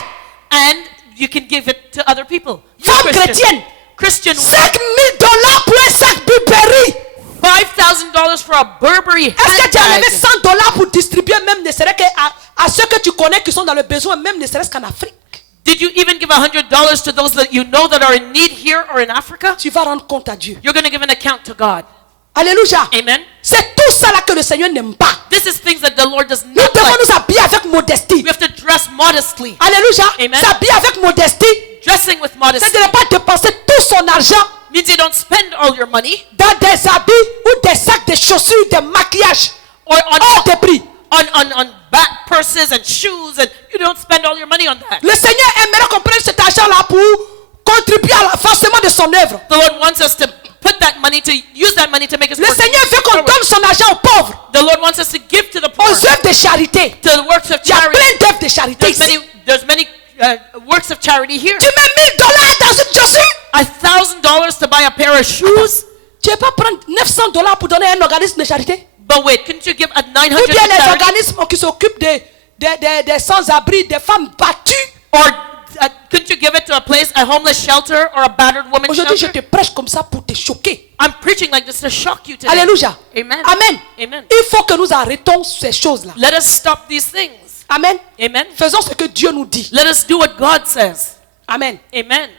and you can give it to other people. You Femme chrétienne, Christian, $5,000 pour un sac Burberry. $5,000 for a Burberry Est-ce que tu as levé handbag. $100 pour distribuer même ne serait-ce qu'à ceux que tu connais qui sont dans le besoin, même ne serait-ce qu'en Afrique? Did you even give $100 to those that you know that are in need here or in Africa? Tu vas rendre compte à Dieu. You're going to give an account to God. Alléluia. Amen. C'est tout ça là que le Seigneur n'aime pas. This This is things that the Lord does Nous not devons like. nous habiller avec modestie. We have to dress modestly. Alléluia. Amen. S'habiller avec modestie, Dressing with modesty c'est de ne pas dépenser tout son argent means you don't spend all your money dans des habits ou des sacs de chaussures, des maquillages or hors de prix. on back purses and shoes, and you don't spend all your money on that. Le Seigneur aimerait qu'on prenne cet argent-là pour contribuer à l'avancement de son œuvre. The Lord wants us to put that money, to use that money to make us Le work Seigneur veut qu'on forward. donne son argent aux pauvres, The Lord wants us to give to the poor, aux œuvres de charité. to the works of Il y a charity. plein d'œuvres de charité ici. There's many works of charity here. Tu mets $1000 dans une chaussure. $1,000 to buy a pair of shoes. Tu ne peux pas prendre $900 pour donner à un organisme de charité. But wait, couldn't you give a Ou 900 bien to les charity? organismes qui s'occupent des sans-abri, des femmes battues. Or couldn't you give it to a place, a homeless shelter or a battered woman Aujourd'hui, je shelter? te prêche comme ça pour te choquer. I'm preaching like this to shock you today. Alléluia. Amen. Amen. Amen. Il faut que nous arrêtons ces choses-là. Let us stop these things. Amen. Amen. Faisons ce que Dieu nous dit. Let us do what God says. Amen. Amen.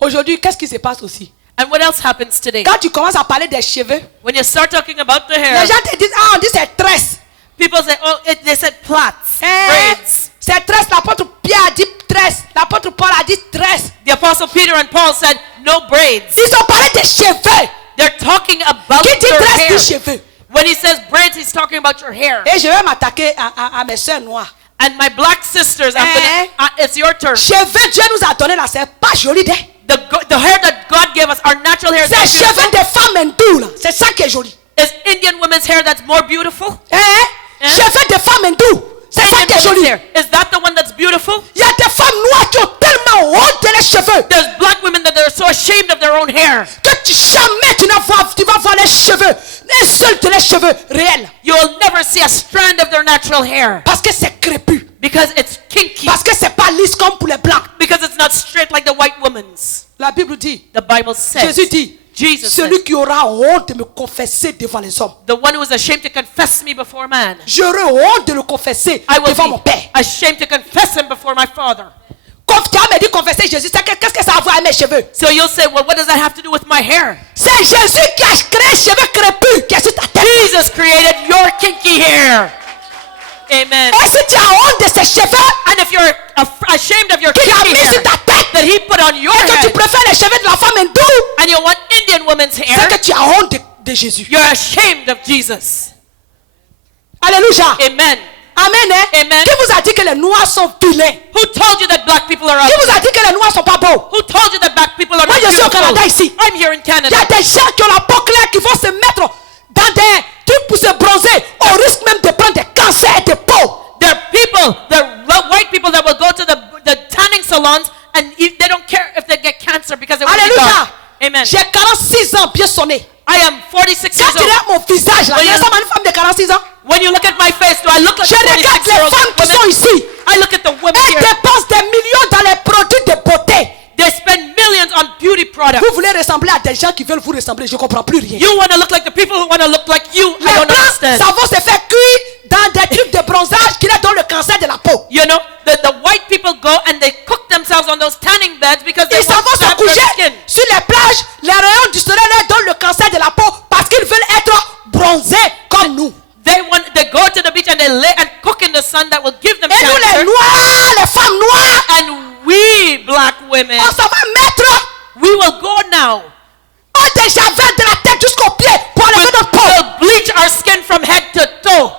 Aujourd'hui, qu'est-ce qui se passe aussi? And what else happens today? Quand tu commences à parler des cheveux, When you start talking about the hair, les gens te disent, ah, on dit c'est tresse. people say, oh, they said plaits, braids. C'est tresse. L'apôtre Pierre a dit tresse. L'apôtre Paul a dit tresse. The apostle Peter and Paul said, no braids. Ils ont parlé des cheveux. They're talking about Qui dit your tresse hair. dit cheveux. When he says braids, he's talking about your hair. Et je vais m'attaquer à mes soeurs noires. And my black sisters, it's your turn. Cheveux, Dieu nous a donné là, c'est pas joli, hein? The hair that God gave us, our natural hair, is C'est not cheveux beautiful. des femmes hindoues là. C'est ça qui est joli. Is Indian women's hair that's more beautiful? Cheveux des femmes hindoues. C'est ça qui Indian est joli. women's hair, is that the one that's beautiful? Il y a des femmes noires qui ont tellement honte de leurs cheveux There's black women that are so ashamed of their own hair. que jamais tu vas voir les cheveux, un seul de leurs cheveux réels. You will never see a strand of their natural hair Parce que c'est crépus. because it's kinky, Parce que c'est pas lisse comme pour les blancs. because it's not straight like the white woman's. La Bible dit, The Bible says, Jésus dit, Jesus celui says, qui aura honte de me confesser devant les hommes. the one who is ashamed to confess me before man, J'aurai honte de le confesser I will devant mon be Père. ashamed to confess him before my Father. Quand tu as dit confesser Jésus, qu'est-ce que ça a à voir avec mes cheveux? So you'll say, well, what does that have to do with my hair? C'est Jésus qui a créé les cheveux crépus qui est sur ta tête. Jesus created your kinky hair. Amen. Et si tu as honte de ces cheveux And if you're ashamed of your qu'il a kinky mis hair sur ta tête, that he put on your et que tu head, préfères les cheveux de la femme hindoue, and you want Indian woman's c'est hair, que tu as honte de Jésus. you're ashamed of Jesus. Alléluia. Amen. Amen. Hein? Amen. Qui vous a dit que les noirs sont vilains? Who told you that black people are Qui ugly? vous a dit que les noirs sont pas beaux? Who told you that black people are Moi, not je suis au Canada beautiful? ici. I'm here in Il y a Canada. des gens qui ont la peau claire qui vont se mettre dans des trucs pour se bronzer. On risque même de prendre des cancers de peau. There are people, white people that will go to the tanning salons and they don't care if they get cancer because they want to be Alléluia. dark. Amen. J'ai 46 ans, bien sonné. I am 46 Quand years tu old. regardes mon visage là, Oui. tu ressemble à une femme de 46 ans. When you look at my face, do I look like Je a regarde 46-year-old les femmes qui sont woman? ici. I look at the women Elles here. dépensent des millions dans les produits de beauté. They spend millions on beauty products. Vous voulez ressembler à des gens qui veulent vous ressembler. Je ne comprends plus rien. You want to look like the people who want to look like you. Les I don't blancs, understand. ça va se faire cuire dans des trucs de bronzage qui leur donnent le cancer de la peau. You know, the white people go and they cook themselves on those tanning beds because they Ils s'en want vont to se have their coucher skin. sur les plages. Les rayons du soleil leur donnent le cancer de la peau parce qu'ils veulent être bronzés comme nous. They go to the beach and they lay and cook in the sun that will give them Et nous les cancer. noirs, les femmes noires, And we black women, on s'en va mettre we will go now. des javel de la tête jusqu'aux pieds pour enlever notre peau. We'll bleach our skin from head to toe.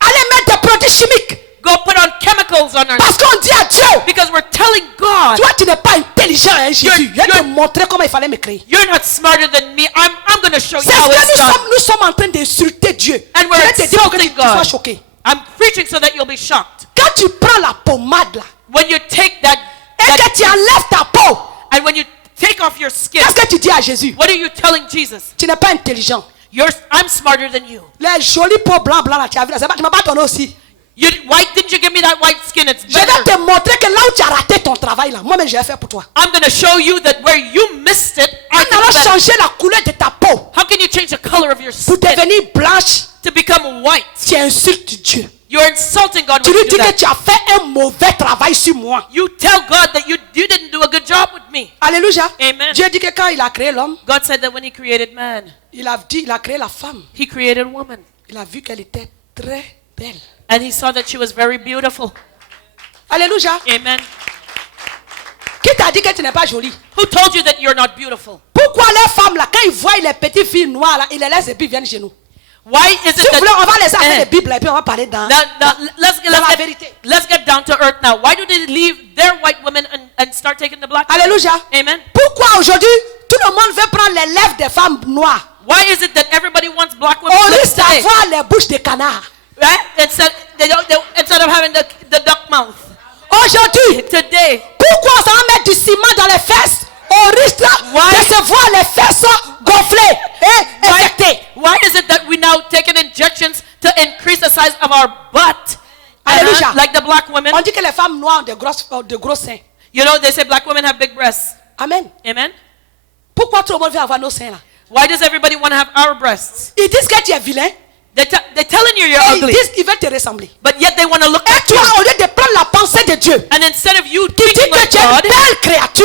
Allez mettre des produits chimiques Go put on chemicals on our parce qu'on dit à Dieu, because we're telling God, toi tu n'es pas intelligent, hein, Jésus. Je vais te you're- montrer comment il fallait me créer. you're not smarter than me. I'm going to show you C'est ce how que it's done. nous sommes en train d'insulter Dieu. And we're Je vais te dire pour que insulting tu sois God. choqué. I'm preaching so that you'll be shocked. Quand tu prends la pommade là When you take that et que tu enlèves ta peau, and when you take off your skin, qu'est-ce que tu dis à Jésus? what are you telling Jesus? Tu n'es pas intelligent. I'm smarter than you. Les jolies peaux blancs là, tu as vu là, c'est pas, tu m'as pas donné aussi. Why didn't you give me that white skin? It's Je vais better. te montrer que là où tu as raté ton travail là, moi-même je vais faire pour toi. I'm going to show you that where you missed it, I En can allant do better. changer la couleur de ta peau How can you change the color of your pour skin devenir blanche, to become white? tu insultes Dieu. You're insulting God Tu when lui you do dis que that. tu as fait un mauvais travail sur moi. You tell God that you didn't do a good job with me. Alléluia. Amen. Dieu dit que quand il a créé l'homme, God said that when he created man, il a créé la femme. he created woman. Il a vu qu'elle était très belle. And he saw that she was very beautiful. Alléluia. Amen. Qui t'a dit que tu n'es pas jolie? Who told you that you're not beautiful? Pourquoi les femmes là, quand ils voient les petites filles noires là, ils les laissent et puis ils viennent chez nous? Why is it Si vous voulez, on va laisser that... avec les Bibles et puis on va parler dans. Let's get down to earth now. Why do they leave their white women and start taking the black women? Alléluia. Amen. Pourquoi aujourd'hui tout le monde veut prendre les lèvres des femmes noires? Why is it that everybody wants black women On lips risque today? d'avoir les bouches de canard. Right? Instead of having the duck mouth. Aujourd'hui, Today, pourquoi on va mettre du ciment dans les fesses? On risque là de se voir les fesses gonflées et infectées. why is it that we now taking injections to increase the size of our butt? Hallelujah. Like the black women. On dit que les femmes noires ont de gros seins. You know, they say black women have big breasts. Amen. Amen. Pourquoi tout le monde veut avoir nos seins là? Why does everybody want to have our breasts? Ils disent que tu es vilain. They're telling you you're Et ils ugly, disent qu'ils veulent te ressembler. but yet they want to look Et like you. toi, au lieu de prendre la pensée de Dieu, And instead of you tu dis thinking que like tu es une God, belle créature,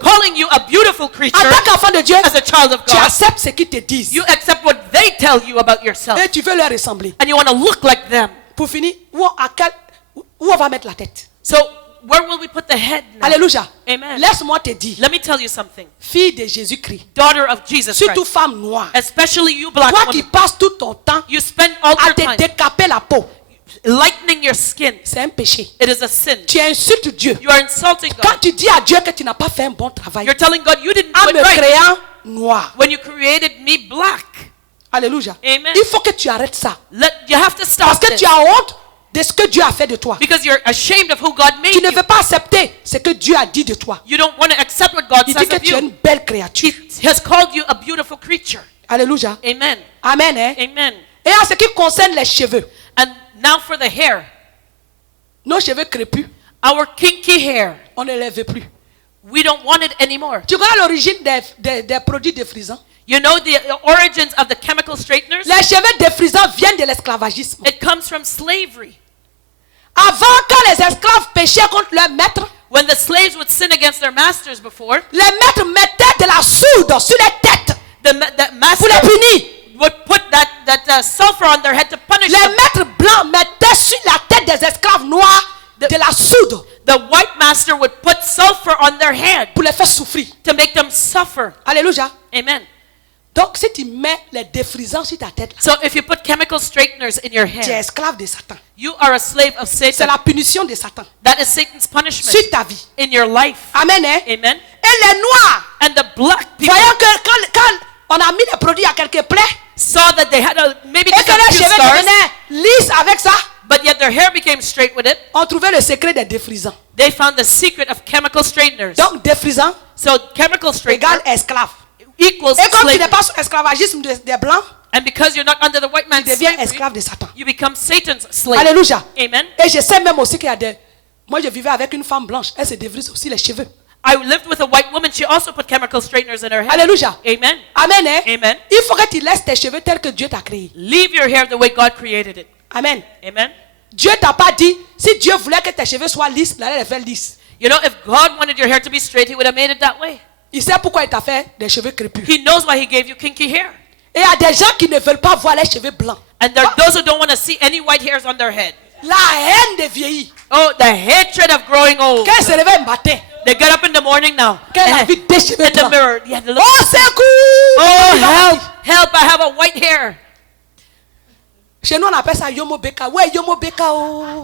calling you a beautiful en creature tant qu'enfant de Dieu, as a child of tu God, acceptes ce qu'ils te disent. you accept what they tell you about yourself, Et tu veux leur ressembler. and you want to look like them. Pour finir, où on va mettre la tête? So where will we put the head now? Alléluia. Amen. Laisse-moi te dire, Let me tell you something. fille de Jésus-Christ, Daughter of Jesus surtout Christ, femme noire, especially you black toi qui women, passes tout ton temps you spend all à your te time décaper la peau, lightening your skin. c'est un péché. It is a sin. Tu insultes Dieu. You are insulting Quand God. tu dis à Dieu que tu n'as pas fait un bon travail You're telling God you didn't en do it me right créant noir. when you created me black. Alléluia. Amen. Il faut que tu arrêtes ça. You have to Parce stop que this tu as honte de ce que Dieu a fait de toi. because you're ashamed of who God made Tu ne you. veux pas accepter ce que Dieu a dit de toi. You don't want to accept what God Il says dit que of tu es une you. belle créature. He has called you a beautiful creature. Alléluia. Amen. Amen. Hein? Amen. Et en ce qui concerne les cheveux, And now for the hair. nos cheveux crépus, Our kinky hair. on ne les veut plus. We don't want it anymore. Tu connais l'origine des produits défrisants? You know the origins of the chemical straighteners? Les cheveux défrisants viennent de l'esclavagisme. It comes from slavery. Avant, quand les esclaves péchaient contre leur maître, When the slaves would sin against their masters before, les maîtres mettaient de la soude sur les têtes the pour les master punir. would put that sulfur on their head to punish Les them. maîtres blancs mettaient sur la tête des esclaves noirs de la soude The white master would put sulfur on their head pour les faire souffrir. to make them suffer. Alléluia. Amen. Donc, si tu mets les défrisants sur ta tête, So if you put chemical straighteners in your tu es hair, esclave de Satan. you are a slave of C'est Satan. la punition de Satan That is Satan's punishment sur ta vie. in your life. Amen. Hein? Amen. Et les noirs, And the black people voyant que quand on a mis les produits à quelques plaies, saw that they had maybe et just que a les few cheveux scars, devenaient lisses avec ça, but yet their hair became straight with it. on trouvait le secret des défrisants. They found the secret of chemical straighteners. Donc, défrisant So chemical straightener égale esclave. equals Et comme tu slavery. n'es pas sous esclavagisme des blancs, And because you're not under the white tu man's deviens slavery, esclave de Satan. you become Satan's slave. Alléluia. Amen. Et je sais même aussi qu'il y a des... Moi, je vivais avec une femme blanche. Elle se défrise aussi les cheveux. I lived with a white woman. She also put chemical straighteners in her hair. Alléluia. Amen. Amen. Hein? Amen. Il faut que tu laisses tes cheveux tels que Dieu t'a créé. Leave your hair the way God created it. Amen. Amen. Dieu t'a pas dit, si Dieu voulait que tes cheveux soient lisses, il allait les faire lisses. You know, if God wanted your hair to be straight, He would have made it that way. Il sait pourquoi il t'a fait des cheveux crépus. He knows why He gave you kinky hair. Et il y a des gens qui ne veulent pas voir les cheveux blancs. And there are those who don't want to see any white hairs on their head. La haine de vieillir. Oh, the hatred of growing old. Quand il se réveille un matin, They get up in the morning now. qu'elle a vu des cheveux In the blancs. mirror. Yeah, they look. Oh, secours! Oh, help! Help! I have a white hair. Chez nous, on appelle ça Yomo Beka. Ouais, Yomo Beka. Oh.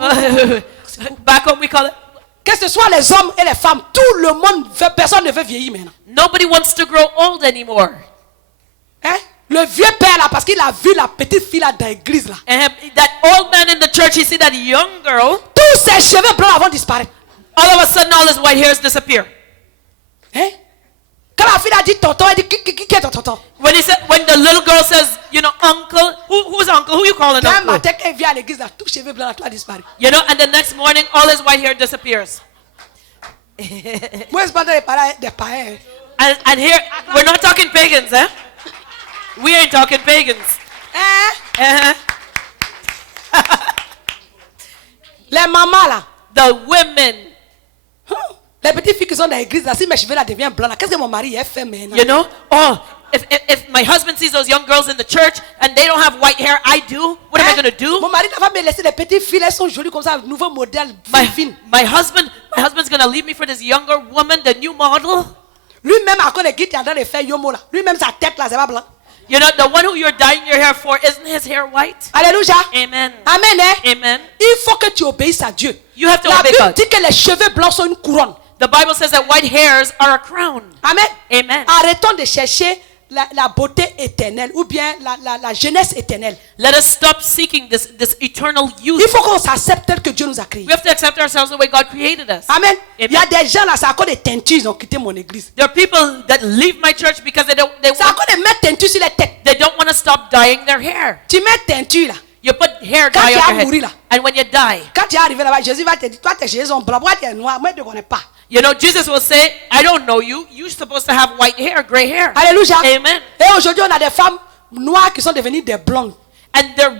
Back home, we call it. Que ce soit les hommes et les femmes, tout le monde veut, personne ne veut vieillir maintenant. Nobody wants to grow old anymore. Hein? Le vieux père là, parce qu'il a vu la petite fille là dans l'église là. And that old man in the church, he see that young girl. Tous ses cheveux blancs vont disparaître. All of a sudden, all his white hairs disappear. Hein? Quand la fille a dit tonton, elle dit qui est ton tonton? When the little girl says, you know, uncle, who's uncle? Who you calling Un uncle? matin, quand il vient à l'église là, tous cheveux blancs là, tout a disparu. You know, and the next morning, all his white hair disappears. Moi, je parle des païens. And here, we're not talking pagans, eh? We ain't talking pagans. Hein? Les mamans là, The women, Les petites filles qui sont dans l'église, là, si mes cheveux là deviennent blancs, là, qu'est-ce que mon mari a fait maintenant? You know? Oh, if my husband sees those young girls in the church and they don't have white hair, I do. What am I going to do? Mon mari ne va pas me laisser les petites filles, elles sont jolies comme ça, nouveau modèle, fine. My husband's going to leave me for this younger woman, the new model. Lui-même, à cause de qui tu es en train de faire yomo là, lui-même sa tête là, c'est pas blanc. You know, the one who you're dyeing your hair for, isn't his hair white? Alléluia. Amen. Amen. Hein? Amen. Il faut que tu obéisses à Dieu. You have to La obey Bible God. dit que les cheveux blancs sont une couronne. The Bible says that white hairs are a crown. Amen. Amen. Arrêtons de chercher la beauté éternelle ou bien la jeunesse éternelle. Let us stop seeking this eternal youth. Il faut qu'on s'accepte tel que Dieu nous a créés. We have to accept ourselves the way God created us. Amen. Il y a Amen. des gens là, c'est à cause des teintures, ils ont quitté mon église. There are people that leave my church because they C'est à cause de mettre teinture sur les têtes. want to stop dyeing their hair. Tu mets teinture là. You put hair Quand dye tu on as your mouru head. là. And when you die, Quand tu es arrivé là-bas, Jésus va te dire, toi tes cheveux sont blancs, moi tu es noir, moi je ne connais pas. you know, Jesus will say, I don't know you. You're supposed to have white hair, gray hair. Alléluia. Amen. Et aujourd'hui on a des femmes noires qui sont devenues des blondes. And they're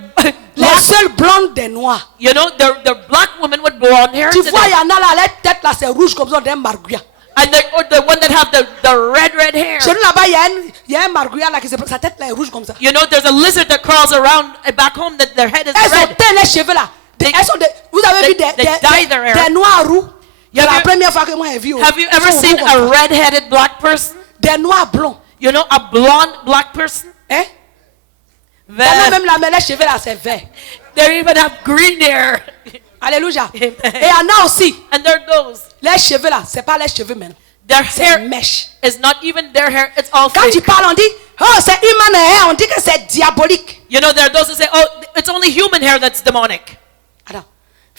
Les seules blondes des noirs. you know, they're black women with blonde hair Tu vois, il today. y en a là, leur tête là c'est rouge comme ça, des marguillas. And or the one that have the red hair. Chez nous là-bas, il y a un marguillat là qui sa tête là est rouge comme ça. You know, there's a lizard that crawls around back home that their head is Elles ont red. teint les cheveux là. Elles sont vous avez vu they dye their hair. des noirs roux. C'est Have la you- première fois que moi j'ai vu. Have you ever Ils sont seen roux a comme ça. red-headed black person? Des noirs blonds. You know, a blonde black person? Hein? Il y en a Vert. même là, mais les cheveux là c'est vert. They even have green hair. Alléluia. Amen. Et il y en a aussi. And there goes. Les cheveux là, c'est pas les cheveux maintenant. Their C'est hair mèche. is not even their hair. It's all Quand tu fake. parles, on dit, oh c'est humain hair, on dit que c'est diabolique. You know, there are those who say, oh, it's only human hair that's demonic. Attends.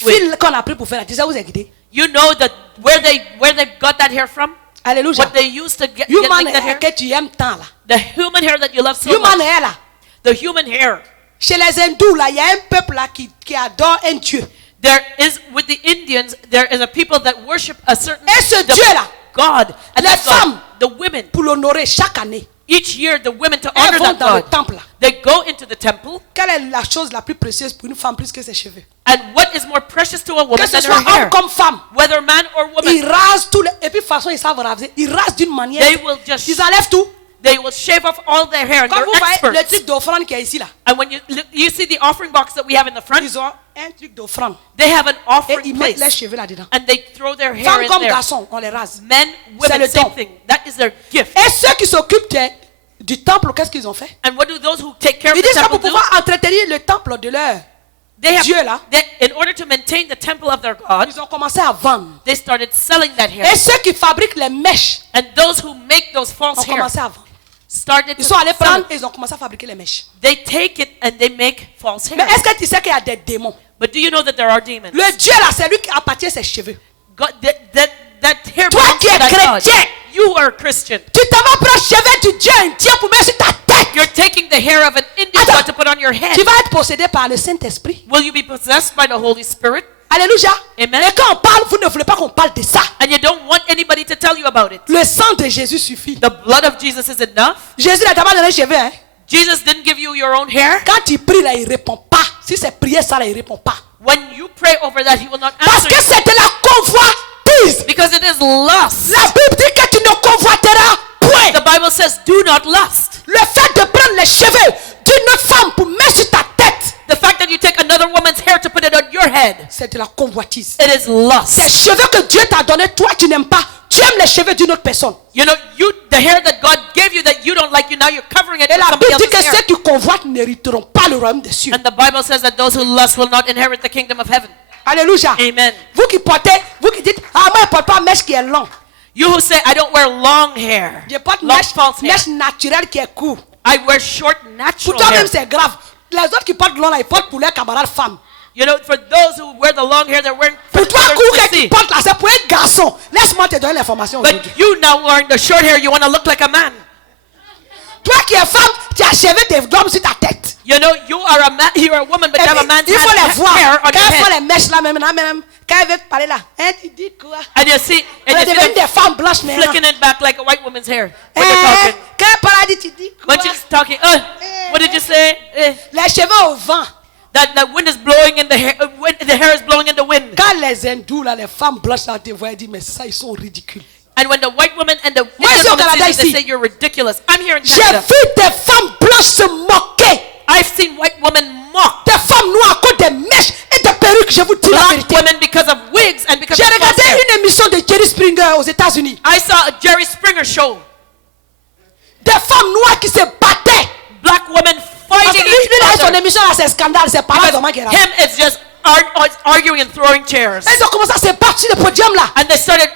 Oui. Fil qu'on a pris pour faire là, tu sais où c'est guidé? You know that where they got that hair from? Alléluia. What they used to get Human like that hair hair? que tu aimes tant là. The human hair that you love so Human much. hair là. The human hair. Chez les hindous là, il y a un peuple là qui adore un dieu. There is, with the Indians, there is a people that worship a certain Et ce Dieu-là, God. And les that God, femmes, the women, pour l'honorer chaque année, each year the women to elles honor vont that dans le God, temple là. they go into the temple. Quelle est la chose la plus précieuse pour une femme plus que ses cheveux? And what is more precious to a woman Que ce than soit her hair? homme comme femme. Whether man or Ils woman, rasent tout. Et puis de toute façon, ils savent raser. Ils rasent d'une manière. They will just- Ils enlèvent tout. they will shave off all their hair. And Comme they're vous voyez le experts. truc d'offrande qui est ici là. And when you see the offering box that we have in the front, Ils ont un truc d'offrande. they have an Et offering ils mettent les place. cheveux là-dedans. And they throw their hair Femmes in comme there. garçons, on les rase. Men, C'est women, le same don. thing. That is their gift. Et ceux qui s'occupent du temple, qu'est-ce qu'ils ont fait? And what do those who take care of Ils the disent que temple pour do? pouvoir entretenir le temple de leur, They have, Dieu là. in order to maintain the temple of their God, ils ont commencé à vendre. they started selling that hair. Et ceux qui fabriquent les mèches And those who make those false ont hair commencé à vendre. started Ils to sont allés sell prendre it. et ils ont commencé à fabriquer les mèches. They take it and they make false Mais hair. est-ce que tu sais qu'il y a des démons? But do you know that there are demons? Le Dieu là, c'est lui qui appartient à ses cheveux. God, that hair Toi belongs qui to es that God. chrétien. You are a Christian. Tu t'en vas prendre cheveux du Dieu indien pour mettre sur ta tête. You're taking the hair of an Indian Attends. God to put on your head. Tu vas être possédé par le Saint-Esprit. Will you be possessed by the Holy Spirit? Alléluia. Amen. Et quand on parle, vous ne voulez pas qu'on parle de ça. And you don't want anybody to tell you about it. Le sang de Jésus suffit. The blood of Jesus is enough. Jésus n'a pas donné les cheveux. Hein? Jesus didn't give you your own hair. Quand il prie là, il répond pas. Si c'est prier ça là, il répond pas. When you pray over that, he will not Parce answer que you. c'est de la convoitise. Because it is lust. La Bible dit que tu ne convoiteras point. The Bible says, do not lust. Le fait de prendre les cheveux d'une femme pour mettre sur ta tête, The fact that you take another woman's hair to put it on your head, c'est de la convoitise. it is lust. Ces cheveux que Dieu t'a donné, toi tu n'aimes pas. Tu aimes les cheveux d'une autre personne. You know, the hair that God gave you that you don't like, now you're covering it Et with la somebody Bible dit que else's ceux hair. qui convoitent n'hériteront pas le royaume des cieux. And the Bible says that those who lust will not inherit the kingdom of heaven. Alléluia. Amen. Vous qui portez, vous qui dites, ah moi je ne porte pas mèche qui est long. You who say, I don't wear long hair, Je porte long mèche, false hair. mèche naturelle qui est court. I wear short Pour natural toi-même hair. c'est grave. Les autres qui portent long là, ils portent pour leurs camarades femmes. You know, for those who wear the long hair, they're wearing for Pour toi, others court to qui see. porte là, c'est pour un garçon. Laisse-moi te donner l'information But aujourd'hui. you now wearing the short hair, you want to look like a man. Toi qui es femme, tu as cheveux d'homme sur ta tête. You know, you are a man, you're a woman, but Et you have a puis, man's il faut les voir. hair on Quand your elles font head. les mèches là même, quand elles veulent parler là, hein, tu dis quoi? And you see, On and est you see devenu them des femmes blanches maintenant. flicking it back like a white woman's hair Hein, when they're talking. quand elle parle, elle dit, tu dis quoi? When she's talking, what did you say? Les cheveux au vent. that the wind is blowing in the hair, the hair is blowing in the wind. Quand les hindous, là, les femmes blanches, là, te voient, elles disent, mais ça, ils sont ridicules. And when the white woman and the Moi, je suis Indian au woman Canada see this, ici. they say you're ridiculous. I'm here in J'ai Canada. vu des femmes blanches se moquer. I've seen white women mock Des femmes noires à cause des mèches et des perruques, je vous dis la black vérité. women because of wigs and because J'ai of false regardé hair. une émission de Jerry Springer aux États-Unis. I saw a Jerry Springer show. Des femmes noires qui se battaient. Black women Parce fighting que lui, each là, son other. émission, là, c'est scandale. C'est pas là vraiment qu'il Because est là. him, it's just arguing and throwing chairs. Ils ont commencé à se battre sur le podium, là. And they started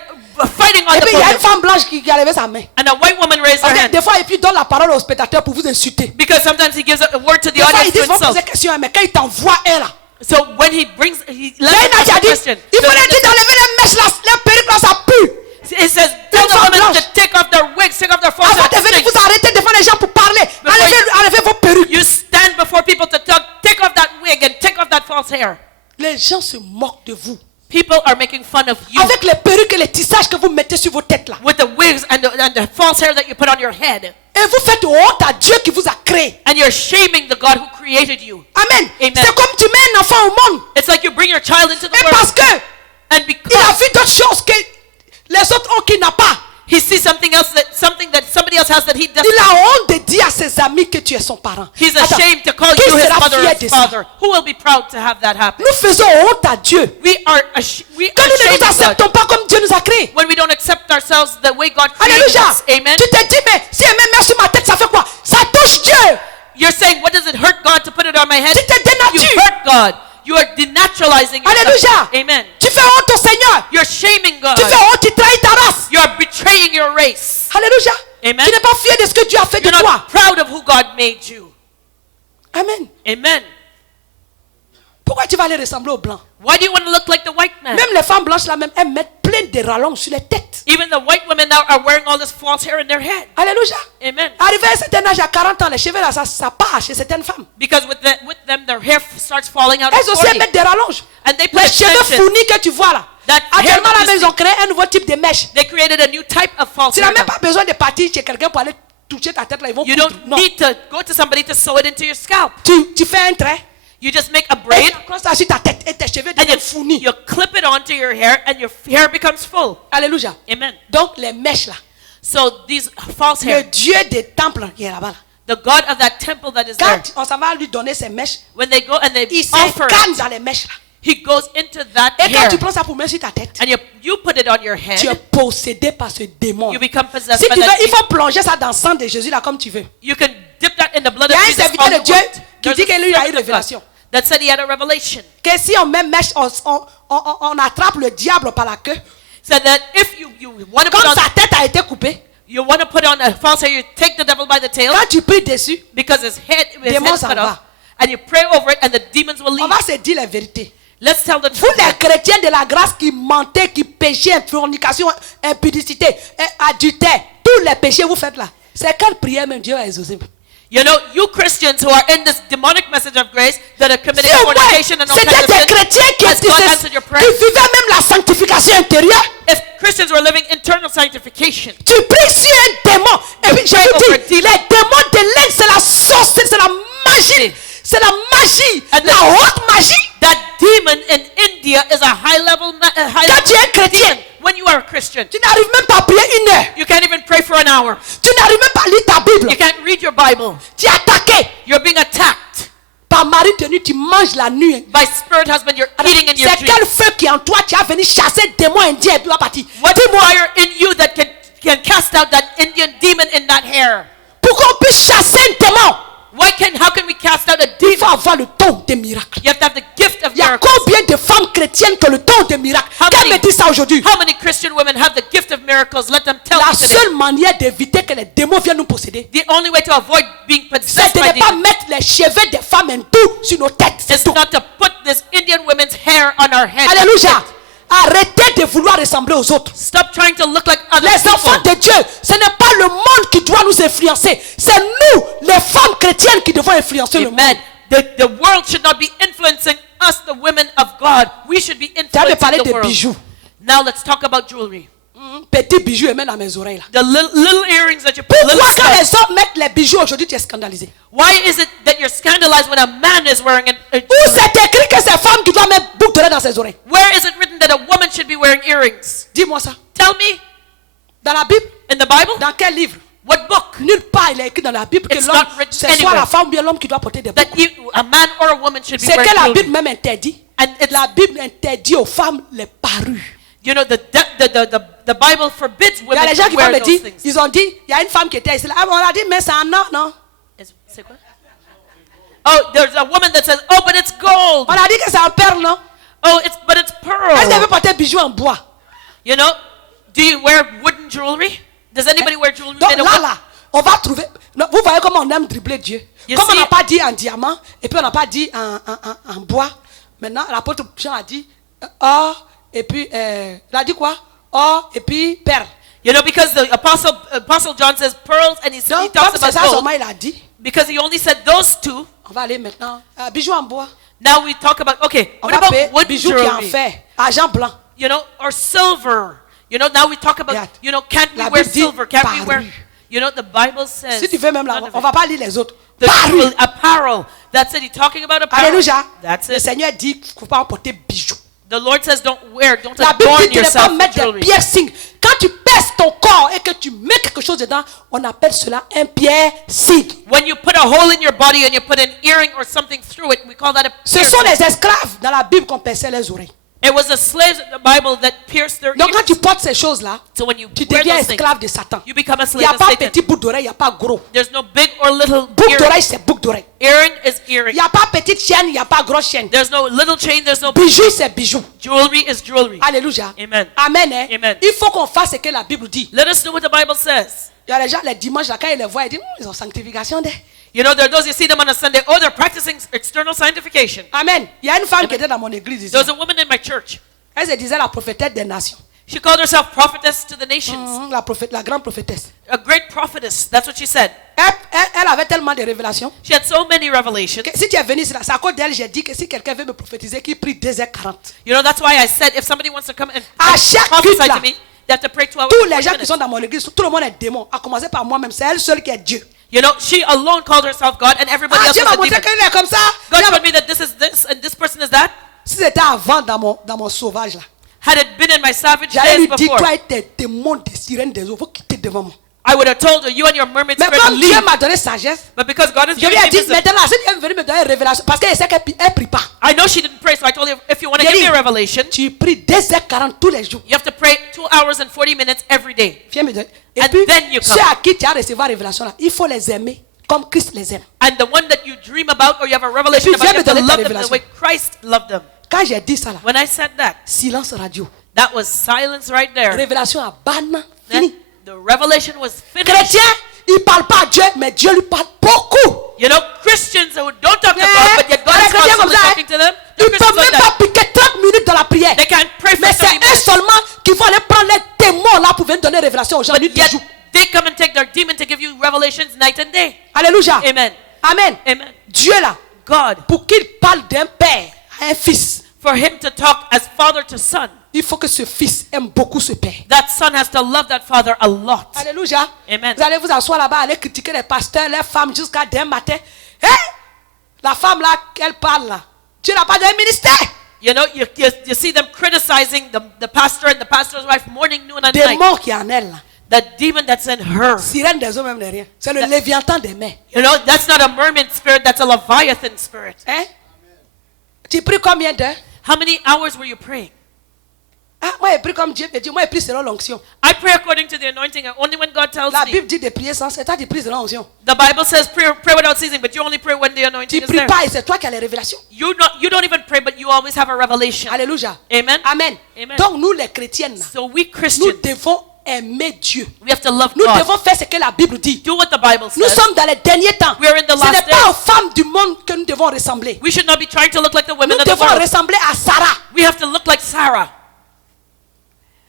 fighting on Et the puis, il y a une podium. femme blanche qui a levé sa main. And a white woman raised her Parce que hand. des fois, et puis, il donne la parole aux spectateurs pour vous insulter. Because sometimes he gives a word to the Des fois, ils audience to disent, vont insult. poser question, mais quand il t'envoie un, là. So when he brings, he Là, let il a us ask dit, a question. il fallait dire d'enlever les mèches, là, les perruques, là, ça pue. It says, tell the femme women blanche. to take off their wigs, take off their false Avant de hair. venir Stink. vous arrêter devant les gens pour parler, enlevez vos perruques. You stand before people to tell, take off that wig and take off that false hair. Les gens se moquent de vous. People are making fun of you Avec les perruques et les tissages que vous mettez sur vos têtes là. with the wigs and the false hair that you put on your head. Et vous faites honte à Dieu qui vous a créé. And you're shaming the God who created you. Amen. Amen. C'est comme tu mets un enfant au monde. It's like you bring your child into the Et parce world. que And il a because vu d'autres choses que les autres ont qu'il n'a pas. he sees something that somebody else has that he doesn't. Il a honte de dire à ses amis que tu es son parent. He's Attends, ashamed to call qui you his sera mother fier or de his ça? father. Who will be proud to have that happen? Nous faisons honte à Dieu. We are Quand nous ne ashamed nous of God acceptons pas comme Dieu nous a créés. when we don't accept ourselves the way God created Alléluia. us. Amen. Tu te dis, mais si elle met sur ma tête, ça fait quoi? Ça touche Dieu. You're saying, what does it hurt God to put it on my head? Tu te dénatures. You hurt God. You are denaturalizing yourself. Alléluia. Amen. Tu fais honte au Seigneur. You're shaming God. Tu fais honte, tu trahis ta race. You're betraying your race. Alléluia. Amen. Tu n'es pas fier de ce que Dieu a fait de You're toi. not proud of who God made you. Amen. Amen. Pourquoi tu vas aller ressembler aux blancs? Why do you want to look like the white man? Même les femmes blanches là même, elles mettent plein de rallonges sur les têtes. Even the white women now are wearing all this false hair in their head. Alléluia. Amen. Arrivé à un certain âge, à 40 ans, les cheveux là, ça part chez certaines femmes. Because with them, their hair starts falling out. Elles at aussi 40. elles mettent des rallonges. And they put Les cheveux extensions. fournis que tu vois là. That Actuellement hair là, that you ils ont créé un nouveau type de mèche. They created a new type of false Tu hair. n'as même now. pas besoin de partir chez quelqu'un pour aller toucher ta tête là, ils vont You coudre. don't Non. need to go to somebody to sew it into your scalp. Tu fais un trait. You just make a Et braid tu accroches ça sur ta tête et tes cheveux and deviennent fournis. you clip it onto your hair and your hair becomes full. Alléluia. Amen. Donc les mèches là, So these false le hair, Dieu des temples qui est là-bas là. the God of that temple that is there, Quand on s'en va lui donner ses mèches, when they go and they il offer s'incarne it, dans les mèches là. he goes into that Et quand hair tu prends ça pour mettre sur ta tête, and you put it on your tu es head. possédé par ce démon. You become possessed Si by tu veux, that il demon. faut plonger ça dans le sang de Jésus là comme tu veux. You can dip that in the blood Il y of a un Jesus serviteur on de the Dieu wound. qui There's dit que lui il a une servant of God révélation. that said he had a revelation. Que si on met mèche, on attrape le diable par la queue. Said that if you want to put Comme on sa tête a été coupée, you want to put on a false hair, you take the devil by the tail quand tu pries dessus, because his head Démon is s'en cut va. off, and you pray over it, and the demons will on leave. va se dire la vérité. Let's tell the Vous truth. les chrétiens de la grâce qui mentaient, qui péchaient, fornication, impudicité, adultère, tous les péchés vous faites là. C'est quelle prière même Dieu a exaucé. You know, you Christians who are in this demonic message of grace that are committing Si au moins, fornication and all kinds c'était of des sin, chrétiens qui, has God answered your qui prayer? vivaient même la sanctification intérieure. If Christians were living internal sanctification, Tu pries sur un démon. Et puis je pray vous over a dis, les démons de l'aide, c'est la sorcellerie, c'est la magie. C'est la magie, And la haute magie. that demon in India is a high level Quand tu es chrétien, when you are a Christian. tu n'arrives même pas à prier 1 heure. You can't even pray for an hour. Tu n'arrives même pas à lire ta Bible. You can't read your Bible. Tu es attaqué You're being attacked par mari de nuit, tu manges la nuit. by spirit husband. You're eating in your C'est quel dreams. feu qui est en toi, tu as venu chasser le démon indien et puis tu vas partir. What Dis-moi, fire in you that can cast out that Indian demon in that hair? pour qu'on puisse chasser un démon, How can we cast out a il faut demon? avoir le don des miracles. You have to have the gift of Il y a miracles. combien de femmes chrétiennes qui ont le don des miracles? How Qu'elle many- me dit ça aujourd'hui? How many Christian women have the gift of miracles? Let them tell La me today. seule manière d'éviter que les démons viennent nous posséder, The only way to avoid being c'est possessed de by ne pas demons mettre les cheveux des femmes hindoues sur nos têtes. C'est is tout. not to put this Indian women's hair on our head. Alléluia. Arrêtez de vouloir ressembler aux autres. Stop trying to look like other Les enfants people. de Dieu, ce n'est pas le monde qui doit nous influencer. C'est nous, les femmes chrétiennes, qui devons influencer le monde. Amen. The world should not be influencing us, the women of God. We should be Tu as de parler influencing the de world. bijoux. Now let's talk about jewelry. Petits bijoux et même dans mes oreilles là. The little earrings that you put, little Pourquoi quand studs. les hommes mettent les bijoux aujourd'hui, tu es scandalisé? Why is it that you're scandalized when a man is wearing a Où c'est écrit que c'est femme qui doit mettre boucle d'oreille dans ses oreilles? Where is it written that a woman should be wearing earrings? Dis-moi ça. Tell me, Dans la Bible? in the Bible? Dans quel livre? What book? Nulle part il est écrit dans la Bible que It's l'homme, not written c'est soit anywhere. la femme ou bien l'homme qui doit porter des boucles. That a man or a woman should be C'est que wearing la jewelry. Bible même interdit. And it's, La Bible interdit aux femmes les parures. you know, the Bible forbids Il y women a les gens to qui vont wear me those dire, things. ils ont dit, il y a une femme qui était ici. Ah, on a dit, mais c'est un non, non. C'est quoi? Oh, there's a woman that says, oh, but it's gold. On a dit que c'est en perle, non? Oh, but it's Est-ce qu'elle veut pearl. porter bijoux en bois? You know, do you wear wooden jewelry? Does anybody wear jewelry Donc made of là, wood? là, on va trouver. Non, vous voyez comment on aime dribbler Dieu. You Comme on see- n'a pas dit en diamant, et puis on n'a pas dit en bois. Maintenant, l'apôtre Jean a dit or, et puis, il a dit quoi? Or, et puis perle. You know, because the apostle John says pearls, and he Donc, talks comme c'est about ça gold. seulement il a dit, Because he only said those two. on va aller maintenant. Bijoux en bois. Now we talk about, okay, On what va about payer wooden bijoux qui en jewelry? fait. Argent blanc. You know, or silver. You know, now we talk about, Yeah. you know, can't we La wear Bible dit silver? Can't we wear, paru. you know, the Bible says. Si tu veux même là, none of on it. va pas lire les autres. The Paru. jewel, apparel. That's it. He's talking about apparel. Alléluia. That's Le it. Seigneur dit qu'il ne faut pas porter bijoux. The Lord says don't La Bible adorn dit de ne pas yourself with mettre des jewelry. piercings. Quand tu pèses ton corps et que tu mets quelque chose dedans, on appelle cela un piercing. When you put a hole in your body and you put an earring or something through it, we call that a Ce sont piercing. les esclaves dans la Bible qu'on perçait les oreilles. It was the slaves in the Bible that pierced their Donc quand ears. tu portes ces choses-là, So when you tu wear deviens those things, esclave de Satan. you become a Il n'y slave a of pas Satan. petit bout d'oreille, il n'y a pas gros. There's no big or little Boucle earring. d'oreille, c'est boucle d'oreille. Earring is Il earring. n'y a pas petite chaîne, il n'y a pas grosse chaîne. There's no little chain, there's no big Bijou, c'est bijou. jewelry is jewelry. Alléluia. Amen. Amen. Hein? Amen. Il faut qu'on fasse ce que la Bible dit. Let us know what the Bible says. Il y a les gens, les dimanches, là, quand ils les voient, ils disent, ils ont sanctification. You know, there are those you see them on a Sunday. Oh, they're practicing external sanctification. Amen. Il y a une femme qui était dans mon église ici. There was a woman in my church. Elle se disait la prophétesse des nations. She called herself prophetess to the nations. La grande prophétesse. A great prophetess. That's what she said. Elle avait tellement de révélations. She had so many revelations. Que si tu es venu ici, là, c'est à cause d'elle, j'ai dit que si quelqu'un veut me prophétiser, qu'il prie 2h40. You know, that's why I said if somebody wants to come and À chaque prophesy culte, là, to me, they have to pray 2 hours. tous les 40 gens qui minutes. sont dans mon église, tout le monde est démon. À commencer par moi-même, c'est elle seule qui est Dieu. You know, she alone called herself God, and everybody else Dieu was m'a a montré demon. qu'il est comme ça. God told me that this is this and this person is that. Si c'était avant dans mon sauvage là, Had it been in my savage j'allais days lui dire, before, toi et tes démons des sirènes des eaux, vous quittez devant moi. I would have told her, you and your mermaid Mais spirit comme will Dieu leave. m'a donné sagesse, But because God has je given lui ai me dit, wisdom, maintenant, si Dieu est venu me donner une révélation, parce qu'elle sait qu'elle ne prie pas. I know she didn't pray, so I told her, if you want to J'ai give me dit, a revelation, tu pries 2h40 tous les jours. you have to pray 2 hours and 40 minutes every day. Viens me donner. Et And puis, then you come. ceux à qui tu as recevoir la révélation là, il faut les aimer comme Christ les aime. And the one that you dream about or you have a revelation Et puis, about, you have viens me to donner ta love them the révélation. way Christ loved them. Quand j'ai dit ça là, When I said that, silence radio. that was silence right there. Révélation à Bana, Then fini. the revelation was finished. Chrétien, il ne parle pas à Dieu, mais Dieu lui parle beaucoup. You know, Christians who don't talk to Yeah. God, but yet God Les is chrétiens constantly comme ça, talking to them. Ils The ne peuvent Christians like même pas that. piquer 30 minutes dans la prière. They can't pray for Mais 30 c'est eux minutes. seulement qui vont aller prendre les démons là pour venir donner révélation aux gens But nuit et yet jour. they come and take their demon to give you revelations night and day. Alléluia. Amen. Amen. Amen. Dieu là, God, pour qu'il parle d'un père à un fils, for him to talk as father to son, il faut que ce fils aime beaucoup ce père. that son has to love that father a lot. Alléluia. Amen. Vous allez vous asseoir là-bas, aller critiquer les pasteurs, les femmes jusqu'à demain matin. Hein? La femme là, qu'elle parle là, Dieu n'a pas de ministère. You know, you see them criticizing the pastor and the pastor's wife morning, noon, and night. Démon qui est en elle là. The demon that's in her. Sirène des eaux même n'est rien. C'est le léviathan des mers. You know, that's not a mermaid spirit, that's a leviathan spirit. Hein? Tu pries combien d'heures? How many hours were you praying? Ah, moi, je prie comme Dieu me dit. Moi, je prie selon l'onction. I pray according to the anointing, and only when God tells La me. Bible dit de prier sans cesse. Toi, tu pries selon l'onction. The Bible says pray without ceasing, but you only pray when the Tu anointing ne is pries there. pas et c'est toi qui as les révélations. You don't even pray, but you always have a revelation. Alléluia. Amen. Amen. Amen. Donc, nous, les chrétiennes, là, So we nous Christians, devons aimer Dieu. we have to love Nous God. devons faire ce que la Bible dit. Do what the Bible Nous says. sommes dans les derniers temps. We are in the Ce n'est last pas days. aux femmes du monde que nous devons ressembler. We should not be trying to look like the women Nous of the devons world. ressembler à Sarah. We have to look like Sarah.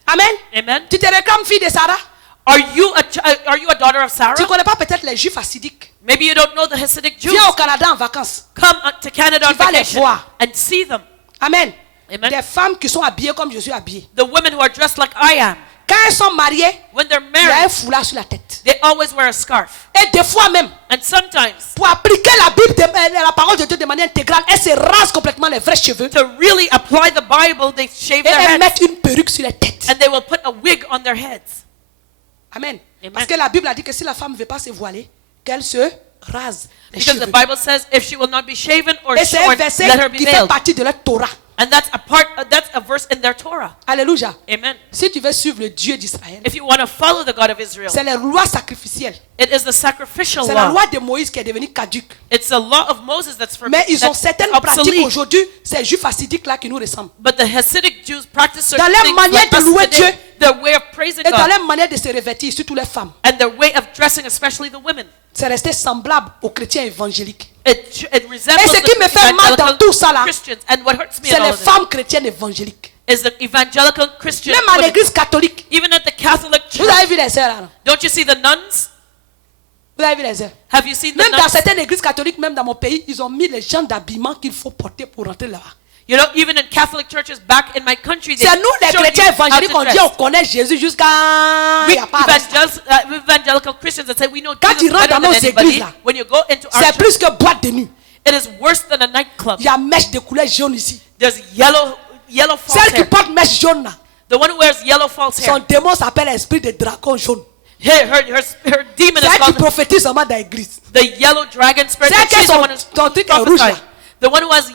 Amen. Amen. Tu te réclames fille de Sarah? Are you a daughter of Sarah? Tu ne connais pas peut-être les juifs hassidiques. Maybe you don't know the Hasidic Jews. Viens au Canada en vacances. Come to Canada on Tu vas les vacation voir. and see them. Amen. Amen. Des femmes qui sont habillées comme je suis habillée. The women who are dressed like I am. Quand elles sont mariées, when they're il y a un married, foulard sur la tête. they always wear a scarf. Et des fois même, And sometimes, pour appliquer la Bible, la parole de Dieu de manière intégrale, elles se rasent complètement les vrais cheveux. to really apply the Bible, they shave Et their elles heads. mettent une perruque sur la tête. And they will put a wig on their heads. Amen. Amen. Parce que la Bible a dit que si la femme ne veut pas se voiler, qu'elle se rase les Because the cheveux. Bible says if she will not be shaven or Et c'est un shorn, verset let her be qui fait veiled. partie de leur Torah. And that's a verse in their Torah. Alléluia. Amen. Si tu veux suivre le Dieu d'Israël, If you want to follow the God of Israel, c'est les lois sacrificielles. it is the sacrificial C'est la law. loi de Moïse qui est devenue caduque. It's the law of Moses that's for Mais ils ont that's certaines pratiques obsolete. aujourd'hui, ces juifs hassidiques là qui nous ressemblent. But the Hasidic Jews practice Dans certain leur things manière like de us louer today, Dieu. their way of praising Et dans God, leur manière de se revêtir, surtout les femmes, and their way of dressing, especially the women. c'est resté semblable aux chrétiens évangéliques. It resembles Et ce qui me the fait mal dans evangelical tout ça là, Christians. And what hurts me c'est in all les of this femmes chrétiennes évangéliques. is the evangelical Christian Même à women. l'église catholique. Even at the Catholic Vous Church. avez vu les sœurs là? Don't you see the nuns? Vous avez vu les sœurs? Have you seen the Même dans nuns? certaines églises catholiques, même dans mon pays, ils ont mis les genres d'habillement qu'il faut porter pour rentrer là-bas. You know, even in Catholic churches back in my country, they C'est nous les show chrétiens you how to évangéliques, on dit dress. on connaît Jésus jusqu'à... We Il y a pas reste. evangelical Christians that say we know Quand Jesus tu rentres better dans than nos anybody. églises, là, When you go into our C'est church, plus que boîte de nuit. it is worse than a nightclub. Il y a mèche de couleur jaune ici. There's yellow false Celle qui hair. porte mèche jaune là, The one who wears yellow false son hair. démon s'appelle esprit de dragon jaune. Her demon C'est is elle qui called prophétise seulement dans l'église. the yellow dragon spirit. C'est And qu'elle she's the one who's son truc est rouge là. prophesying. The one who has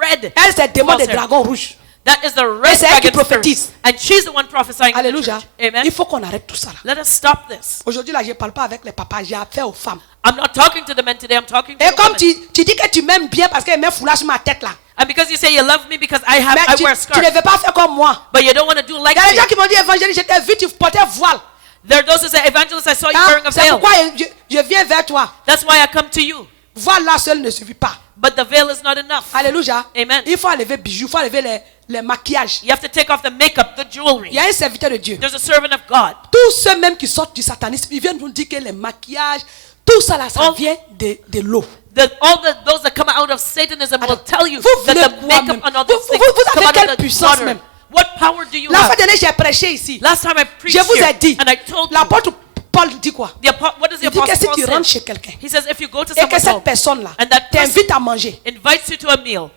red. Elle c'est le démon false de hair. dragon rouge. That is the Et red c'est elle qui dragon prophétise. spirit. And she's the one prophesying in the Alléluia. church. Amen. Il faut qu'on arrête tout ça là. Let us stop this. Aujourd'hui là, je ne parle pas avec les papas, j'ai affaire aux femmes. I'm not talking to the men today. I'm talking to Et the comme women. tu dis que tu m'aimes bien parce qu'elle met foulard sur ma tête là. And because you say you love me because I Mais tu wear a ne scarf, veux pas faire comme moi. but you don't want to do like Il y a des me. gens qui m'ont dit évangéliste, je t'ai vu, tu portais voile. There are those who say, Evangelist, I saw you Hein? wearing a C'est veil. pourquoi je viens vers toi. That's why I come to you. Voile là seul ne suffit pas. But the veil is not enough. Alléluia. Amen. Il faut enlever bijoux, il faut enlever les maquillages. You have to take off the makeup, the Il jewelry. y a un serviteur de Dieu. There's a servant of God. Tous ceux même qui sortent du satanisme, ils viennent nous dire que les maquillages, tout ça là, ça Oh. vient de l'eau. Those that come out of Satanism will Attends. tell you Vous that voulez the quoi makeup même? and all Vous- these things vous come avez out quelle of the puissance water. même? What power do you La fois have? dernière, j'ai prêché ici. Last time I preached Je vous ai here, dit, and I told you, l'apôtre Paul dit quoi? what does the Il dit que apostle si Paul tu rentres say? chez quelqu'un He says if you go to et que someone's cette home personne-là and that person t'invite à manger, invites you to a meal,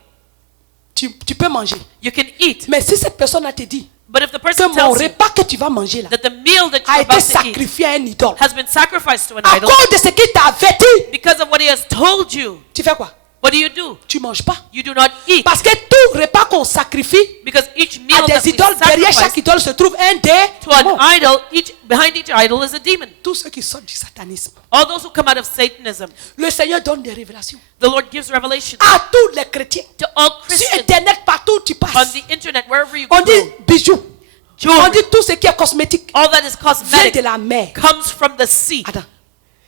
tu peux manger. you can eat. Mais si cette personne-là te dit But if the que person mon tells you repas que tu vas manger là that the meal that a you're été about to eat sacrifié à un idole, has been sacrificed to an à idol, cause de ce qu'il t'a averti, because of what he has told you, tu fais quoi? what do? Tu manges pas. You do not eat. Parce que tout repas qu'on sacrifie Because each à meal that des we idoles, derrière sacrifice chaque idole se trouve un to an démon. idol, behind each idol is a demon. Tous ceux qui sortent du satanisme, All those who come out of Satanism, le Seigneur donne des révélations the Lord gives revelation à tous les chrétiens. to all Sur Christians Internet, partout où tu on passes, the internet, wherever you on go. dit bijoux, on Jewelry, dit tout ce qui est cosmétique all that is vient cosmetic de la mer. comes from the sea. Attends,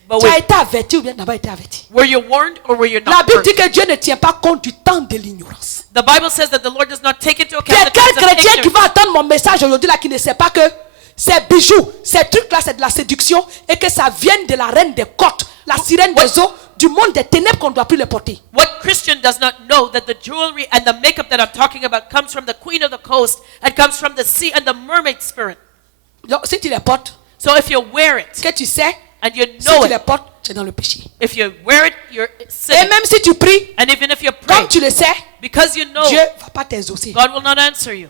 But tu as été averti ou bien tu n'as pas été averti? were you warned or were you La not Bible warned? dit que Dieu ne tient pas compte du temps de l'ignorance. The Bible says that the Lord does not take into Il y a account the quel times of chrétien qui ignorance. va entendre mon message aujourd'hui là qui ne sait pas que ces bijoux, ces trucs-là, c'est de la séduction et que ça vient de la reine des côtes, la sirène des eaux, du monde des ténèbres qu'on ne doit plus les porter. What Christian does not know that the jewelry and the makeup that I'm talking about comes from the queen of the coast and comes from the sea and the mermaid spirit. Donc, si tu les portes, So if you wear it que tu sais, and you si know tu les it, portes, tu es dans le péché. if you wear it, you're Et sinning. même si tu pries, And even if you pray, comme tu le sais, because you know, Dieu ne va pas t'exaucer. God will not answer you.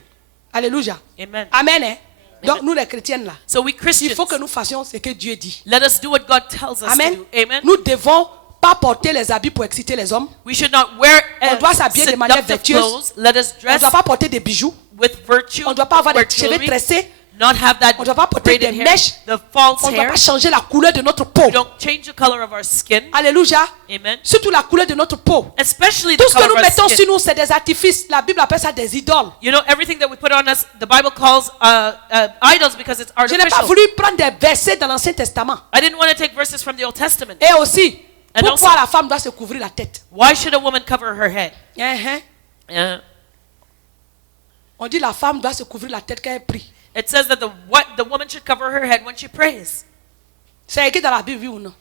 Alléluia. Amen. Amen. Hein? Donc nous les chrétiennes là, So we il Christians, faut que nous fassions ce que Dieu dit. let us do what God tells us Amen. to do. Amen. Nous devons pas porter les habits pour exciter les hommes. We should not wear On doit s'habiller de manière seductive vertueuse. clothes. Let us On ne dress doit pas porter des bijoux. with virtue. On ne doit pas avoir wear des cheveux jewelry, tressés. not have that On ne doit pas porter braided des hair, mèches. the false On ne doit hair. pas changer la couleur de notre peau. We don't change the color of our skin. Alléluia. Amen. Surtout la couleur de notre peau. Especially the Tout ce que color nous of our mettons skin. sur nous, c'est des artifices. La Bible appelle ça des idoles. You know, everything that we put on us, the Bible calls idols because it's Je n'ai pas artificial. voulu prendre des versets dans l'Ancien Testament. I didn't want to take verses from the Old Testament. Et aussi, And pourquoi also- la femme doit se couvrir la tête? Why should a woman cover her head? Uh-huh. On dit la femme doit se couvrir la tête quand elle prie. It says that the woman should cover her head when she prays. C'est écrit dans la Bible, oui ou non?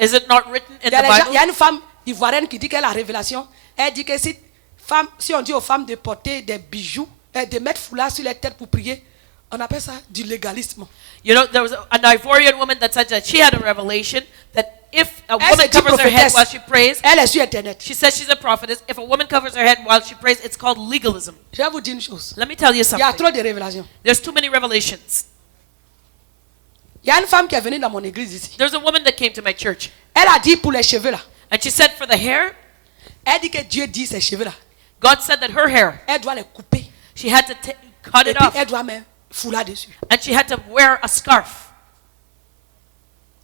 Is it not written in Il y a, the il y Bible? a une femme ivoirienne qui dit qu'elle a la révélation. Elle dit que si on dit aux femmes de porter des bijoux, de mettre foulard sur les têtes pour prier, On appelle ça du légalisme. You know, there was an Ivorian woman that said that she had a revelation that if a Elle woman se dit covers her head prophétesse. while she prays, Elle est sur Internet. she says she's a prophetess. If a woman covers her head while she prays, it's called legalism. Je vais vous dire une chose. Let me tell you Il y a something. trop de révélations. There's too many revelations. Il y a une femme qui est venue dans mon église ici. There's a woman that came to my church, Elle a dit pour les cheveux là. and she said for the hair, Elle dit que Dieu dit ces cheveux là. God said that her hair, Elle doit les couper. she had to cut Et it puis off, elle doit mettre foulard dessus. and she had to wear a scarf.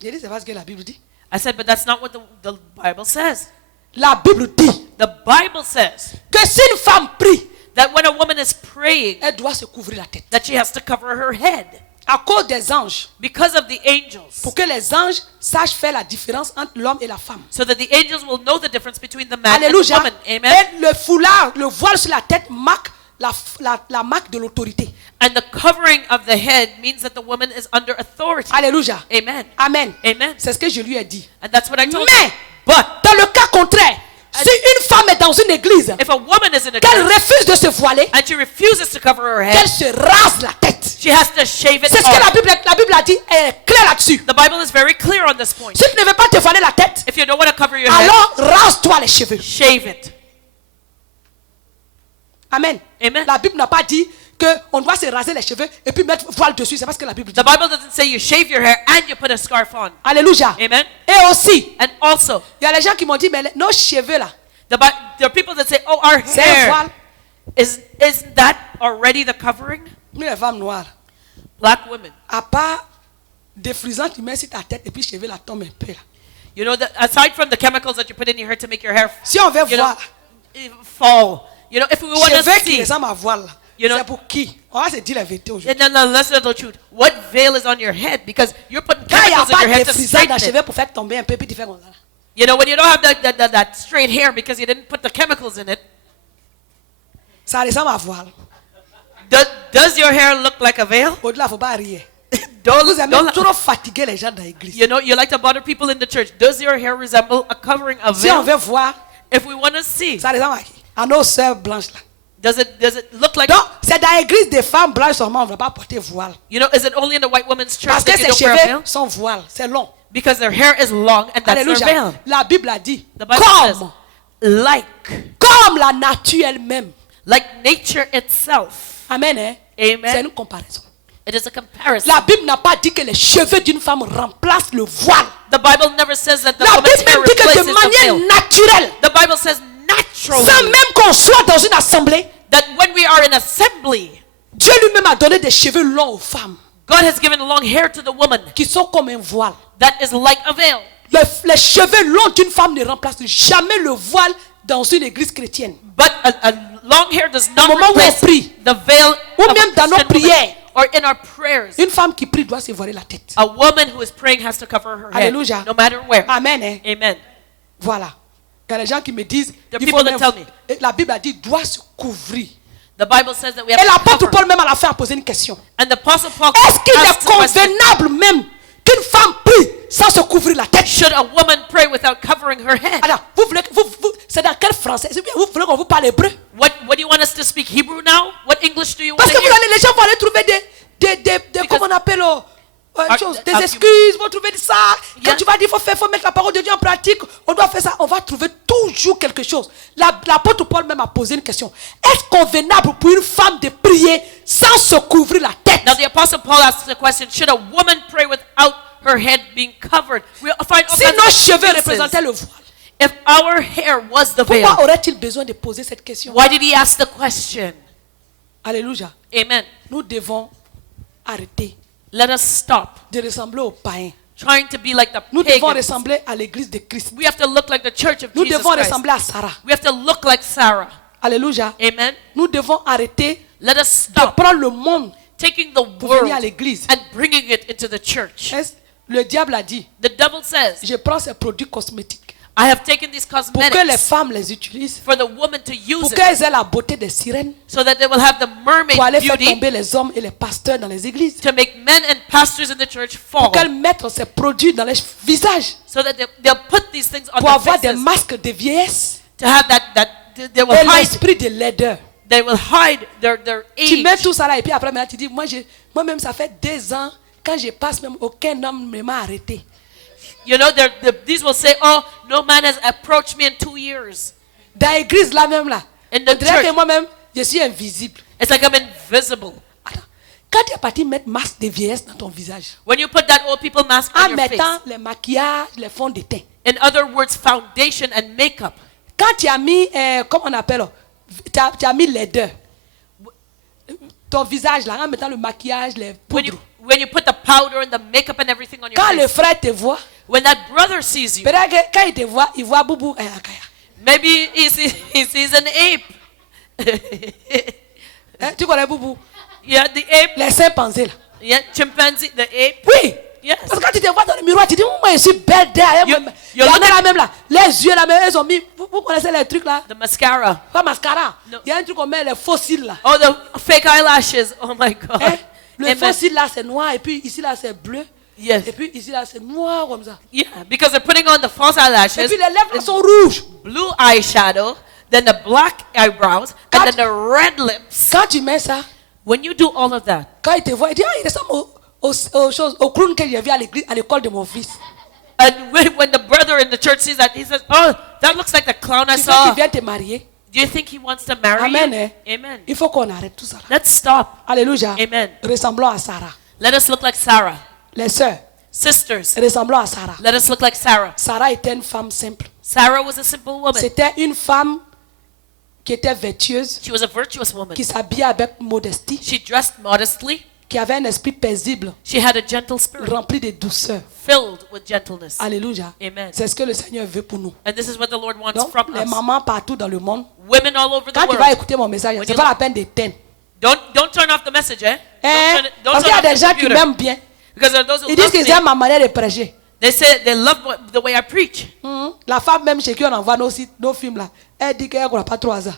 J'ai dit c'est pas ce que la Bible dit. I said, but that's not what the Bible says. La Bible dit The Bible says que si une femme prie, that when a woman is praying, elle doit se couvrir la tête. that she has to cover her head À cause des anges. because of the angels, Pour que les anges sachent faire la différence entre l'homme et la femme. so that the angels will know the difference between the man and the Alléluia. woman. Amen. Et le foulard, le voile sur la tête marque la marque de l'autorité. And the covering of the head means that the woman is under authority. Alléluia. Amen. Amen. Amen. C'est ce que je lui ai dit. And that's what I told Mais, her. But dans le cas contraire, si une femme est dans une église, if a woman is in a qu'elle church refuse de se voiler, and she refuses to cover her qu'elle head, se rase la tête. she has to shave it C'est ce que off. la Bible a dit, elle est claire là-dessus. The Bible is very clear on this point. Si tu ne veux pas te voiler la tête, If you don't want to cover your head, alors rase-toi les cheveux. shave it. Amen. Amen. La Bible n'a pas dit qu'on doit se raser les cheveux et puis mettre voile dessus. C'est parce que la Bible dit. The Bible doesn't say you shave your hair and you put a scarf on. Alléluia. Amen. Et aussi, And also, il y a les gens qui m'ont dit, mais nos cheveux là, there are people that say, oh, our c'est un hair, voile. isn't that already the covering? Nous les femmes noires, Black women. à part des frisants, tu mets sur ta tête et puis cheveux là tombent un peu là. You know, aside from the chemicals that you put in your hair to make your hair Si on veut you know, voir fall, you know, if we want to cheveux qui see, ressemblent à voile, là, You know- c'est pour qui? On va se dire la vérité aujourd'hui. no, let's tell the truth. What veil is on your head? Because you're putting Quand il n'y a chemicals in pas your head de to frisants dans straighten les it. cheveux pour faire tomber un peu, puis tu fais comme ça. You know, when you don't have that straight hair because you didn't put the chemicals in it, Ça ressemble à voile. does your hair look like a veil? Au-delà, il ne faut pas rire. Don't, Vous aimez don't, trop fatiguer les gens dans l'église. you know, you like to bother people in the church. Does your hair resemble a covering, a Si on veil? veut voir, If we want to see, ça ressemble à qui? À nos sœurs blanches là. does it look like? Donc, c'est dans l'église des femmes blanches seulement, on ne va pas porter voile. You know, is it only in the white woman's church Parce que that you ces don't wear a cheveux veil? sont voiles, c'est long. Because their hair is long and that's their Alléluia. veil. La Bible a dit, The Bible says, comme la nature elle-même. like nature itself. Amen. Hein? Amen. C'est une comparaison. It is a comparison. La Bible n'a pas dit que les cheveux d'une femme remplacent le voile. The Bible never says that the La woman's Bible hair même dit que replaces de the manière veil. naturelle, The Bible says naturally sans même qu'on soit dans une assemblée, that when we are in assembly, Dieu lui-même a donné des cheveux longs aux femmes God has given long hair to the woman qui sont comme un voile. that is like a veil. Les cheveux longs d'une femme ne remplacent jamais le voile dans une église chrétienne. But a long hair does not Au moment où on replace prie, the veil ou of a même dans nos Christian woman. prières. Or in our prayers. Une femme qui prie doit se voiler la tête. A woman who is praying has to cover her head, Alléluia. no matter where. Amen. Hein? Amen. Voilà. Il y a des gens qui me disent, There are il faut people that même- tell me. Et la Bible a dit, doit se couvrir. The Bible says that we have Et to l'apôtre cover. Paul même à la fin a posé une question. And the Apostle Paul Est-ce qu'il asked est the question, convenable même qu'une femme prie sans se couvrir la tête? should a woman pray without covering her head? Alors, vous voulez, c'est dans quel français? Vous voulez qu'on vous parle hébreu? What do you want us to speak Hebrew now? What English do you want Parce to que hear? les gens vont aller trouver des comment on appelle des excuses, vont trouver ça. Quand Yeah. tu vas dire faut mettre la parole de Dieu en pratique, on doit faire ça, on va trouver toujours quelque chose. L'apôtre Paul même a posé une question. Est-ce convenable pour une femme de prier sans se couvrir la tête? Now the Apostle Paul asks the question, should a woman pray without her head being covered? We find all Si kinds nos of cheveux excuses. représentaient le voile, If our hair was the veil, pourquoi aurait-il besoin de poser cette question? why did he ask the question? Alléluia. Amen. Nous devons arrêter Let us stop de ressembler aux païens. trying to be like the Nous devons pagans. ressembler à l'église de Christ. We have to look like the church of Nous Jesus devons Christ. ressembler à Sarah. We have to look like Sarah. Alléluia. Amen. Nous devons arrêter Let us de stop prendre le monde taking the pour venir à world l'église. and bringing it into the church. Le diable a dit, The devil says, je prends ces produits cosmétiques I have taken these pour que les cosmetics femmes les utilisent, for the woman to pour use it qu'elles aient la beauté des sirènes, so that they will have the mermaid pour aller faire beauty tomber les hommes et les pasteurs dans les églises, to make men and pastors in the church fall, pour qu'elles mettent ces produits dans les visages, so that they'll put these things on pour their avoir des faces, masques de vieillesse to have that they will et hide l'esprit de laideur. They will hide their Tu mets age. tout ça là et puis après, maintenant, tu dis, moi-même, ça fait 2 ans, quand je passe même, aucun homme ne m'a arrêté. You know, these will say, oh, no man has approached me in 2 years. Dans l'église là même là, In on the dirait church. que moi-même, je suis invisible. It's like I'm invisible. Attends, quand tu es parti mettre masque de vieillesse dans ton visage, When you put that old people mask en on your face. mettant les maquillages, les fonds de teint. In other words, foundation and makeup. Quand tu as mis, comment on appelle, tu as mis les deux. Ton visage là, en mettant le maquillage, les poudres. When you put the powder and the makeup and everything on your Quand le face. frère te voit, When that brother sees you, peut-être que quand il te voit, il voit Boubou et Akaya. maybe he sees an ape. Hein, tu connais Boubou? Yeah, the ape. Les seins pensés là. Yeah, chimpanzee, the ape. Oui. Yes. Parce que quand tu te vois dans le miroir, tu dis, moi je suis belle derrière. You- Il y en you're a looking- là même là. Les yeux là même, ils ont mis. Vous connaissez les trucs là? The mascara. Pas mascara. No. Il y a un truc qu'on met les faux cils là. Oh, the fake eyelashes. Oh my God. Hein? Le Amen. faux cil là c'est noir et puis ici là c'est bleu. Yes. Et puis ici là c'est noir comme ça. Yeah, because they're putting on the false Et eyelashes, puis les lèvres là sont rouges. blue eyeshadow, then the black eyebrows, and then the red lips. Quand tu mets ça, When you do all of that, quand il te voit, il dit, ah, il ressemble au clown que j'ai vu à l'école de mon fils. and when the brother in the church sees that, he says, "Oh, that looks like the clown I Tu veux qu'il saw." vienne te marier. Do you think he wants to marry Amen. you? Hein? Amen. Il faut qu'on arrête tout ça là. Let's stop. Alléluia. Amen. Ressemblons à Sarah. Let us look like Sarah. Les sœurs, Sisters, ressemblons à Sarah. let us look like Sarah. Sarah était une femme simple. Sarah was a simple woman. C'était une femme qui était vertueuse, She was a virtuous woman. qui s'habillait avec modestie, She dressed modestly. qui avait un esprit paisible, She had a gentle spirit, rempli de douceur. filled with gentleness. Alléluia. Amen. C'est ce que le Seigneur veut pour nous. And this is what the Lord wants Donc, from les us. mamans partout dans le monde, Women all over the quand tu vas world. écouter mon message, When c'est you pas look- la peine d'éteindre. Don't turn off the message, eh? Hein? Don't Parce qu'il y turn a off des the gens qui computer. m'aiment bien. Because there are those who Ils disent love qu'ils me. aiment ma manière de prêcher. They say they love the way I preach. La femme même chez qui on envoie nos films là, elle dit qu'elle n'a pas 3 ans.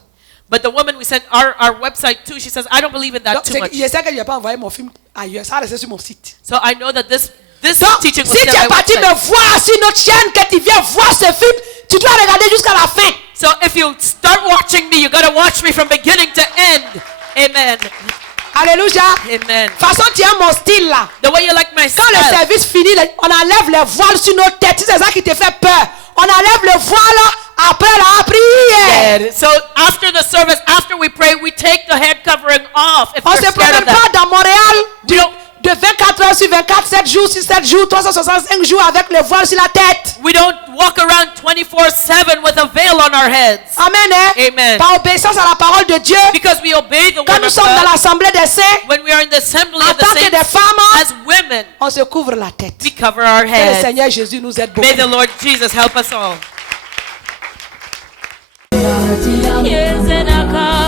But the woman we sent our website to, she says, I don't believe in that Donc, too much. je sais que je n'ai pas envoyé mon film ailleurs. Ça reste sur mon site. So I know that this Donc, teaching was si on tu es my parti website. me voir sur notre chaîne, que tu viens voir ce film, tu dois regarder jusqu'à la fin. So if you start watching me, you got to watch me from beginning to end. Amen. Alléluia. Amen. De toute façon, tu aimes mon style là. The way you like my Quand le style. service finit, on enlève les voiles sur nos têtes. Si c'est ça qui te fait peur, on enlève le voile après la prière. Yeah. So after the service, after we pray, we take the head covering off. If On ne you're se scared promène of that. pas dans Montréal We don't, de 24 heures sur 24, 7 jours sur 7 jours, 365 jours avec le voile sur la tête. we don't walk around 24/7 with a veil on our heads. Amen. Hein? Amen. Par obéissance à la parole de Dieu, Because we obey the quand word nous of sommes dans God. l'assemblée des saints, When we are in the assembly en of the tant que des saints, femmes, as women, on se couvre la tête. we cover our Que le heads. Seigneur Jésus nous aide beaucoup. May the Lord Jesus help us all. Yes, and I come.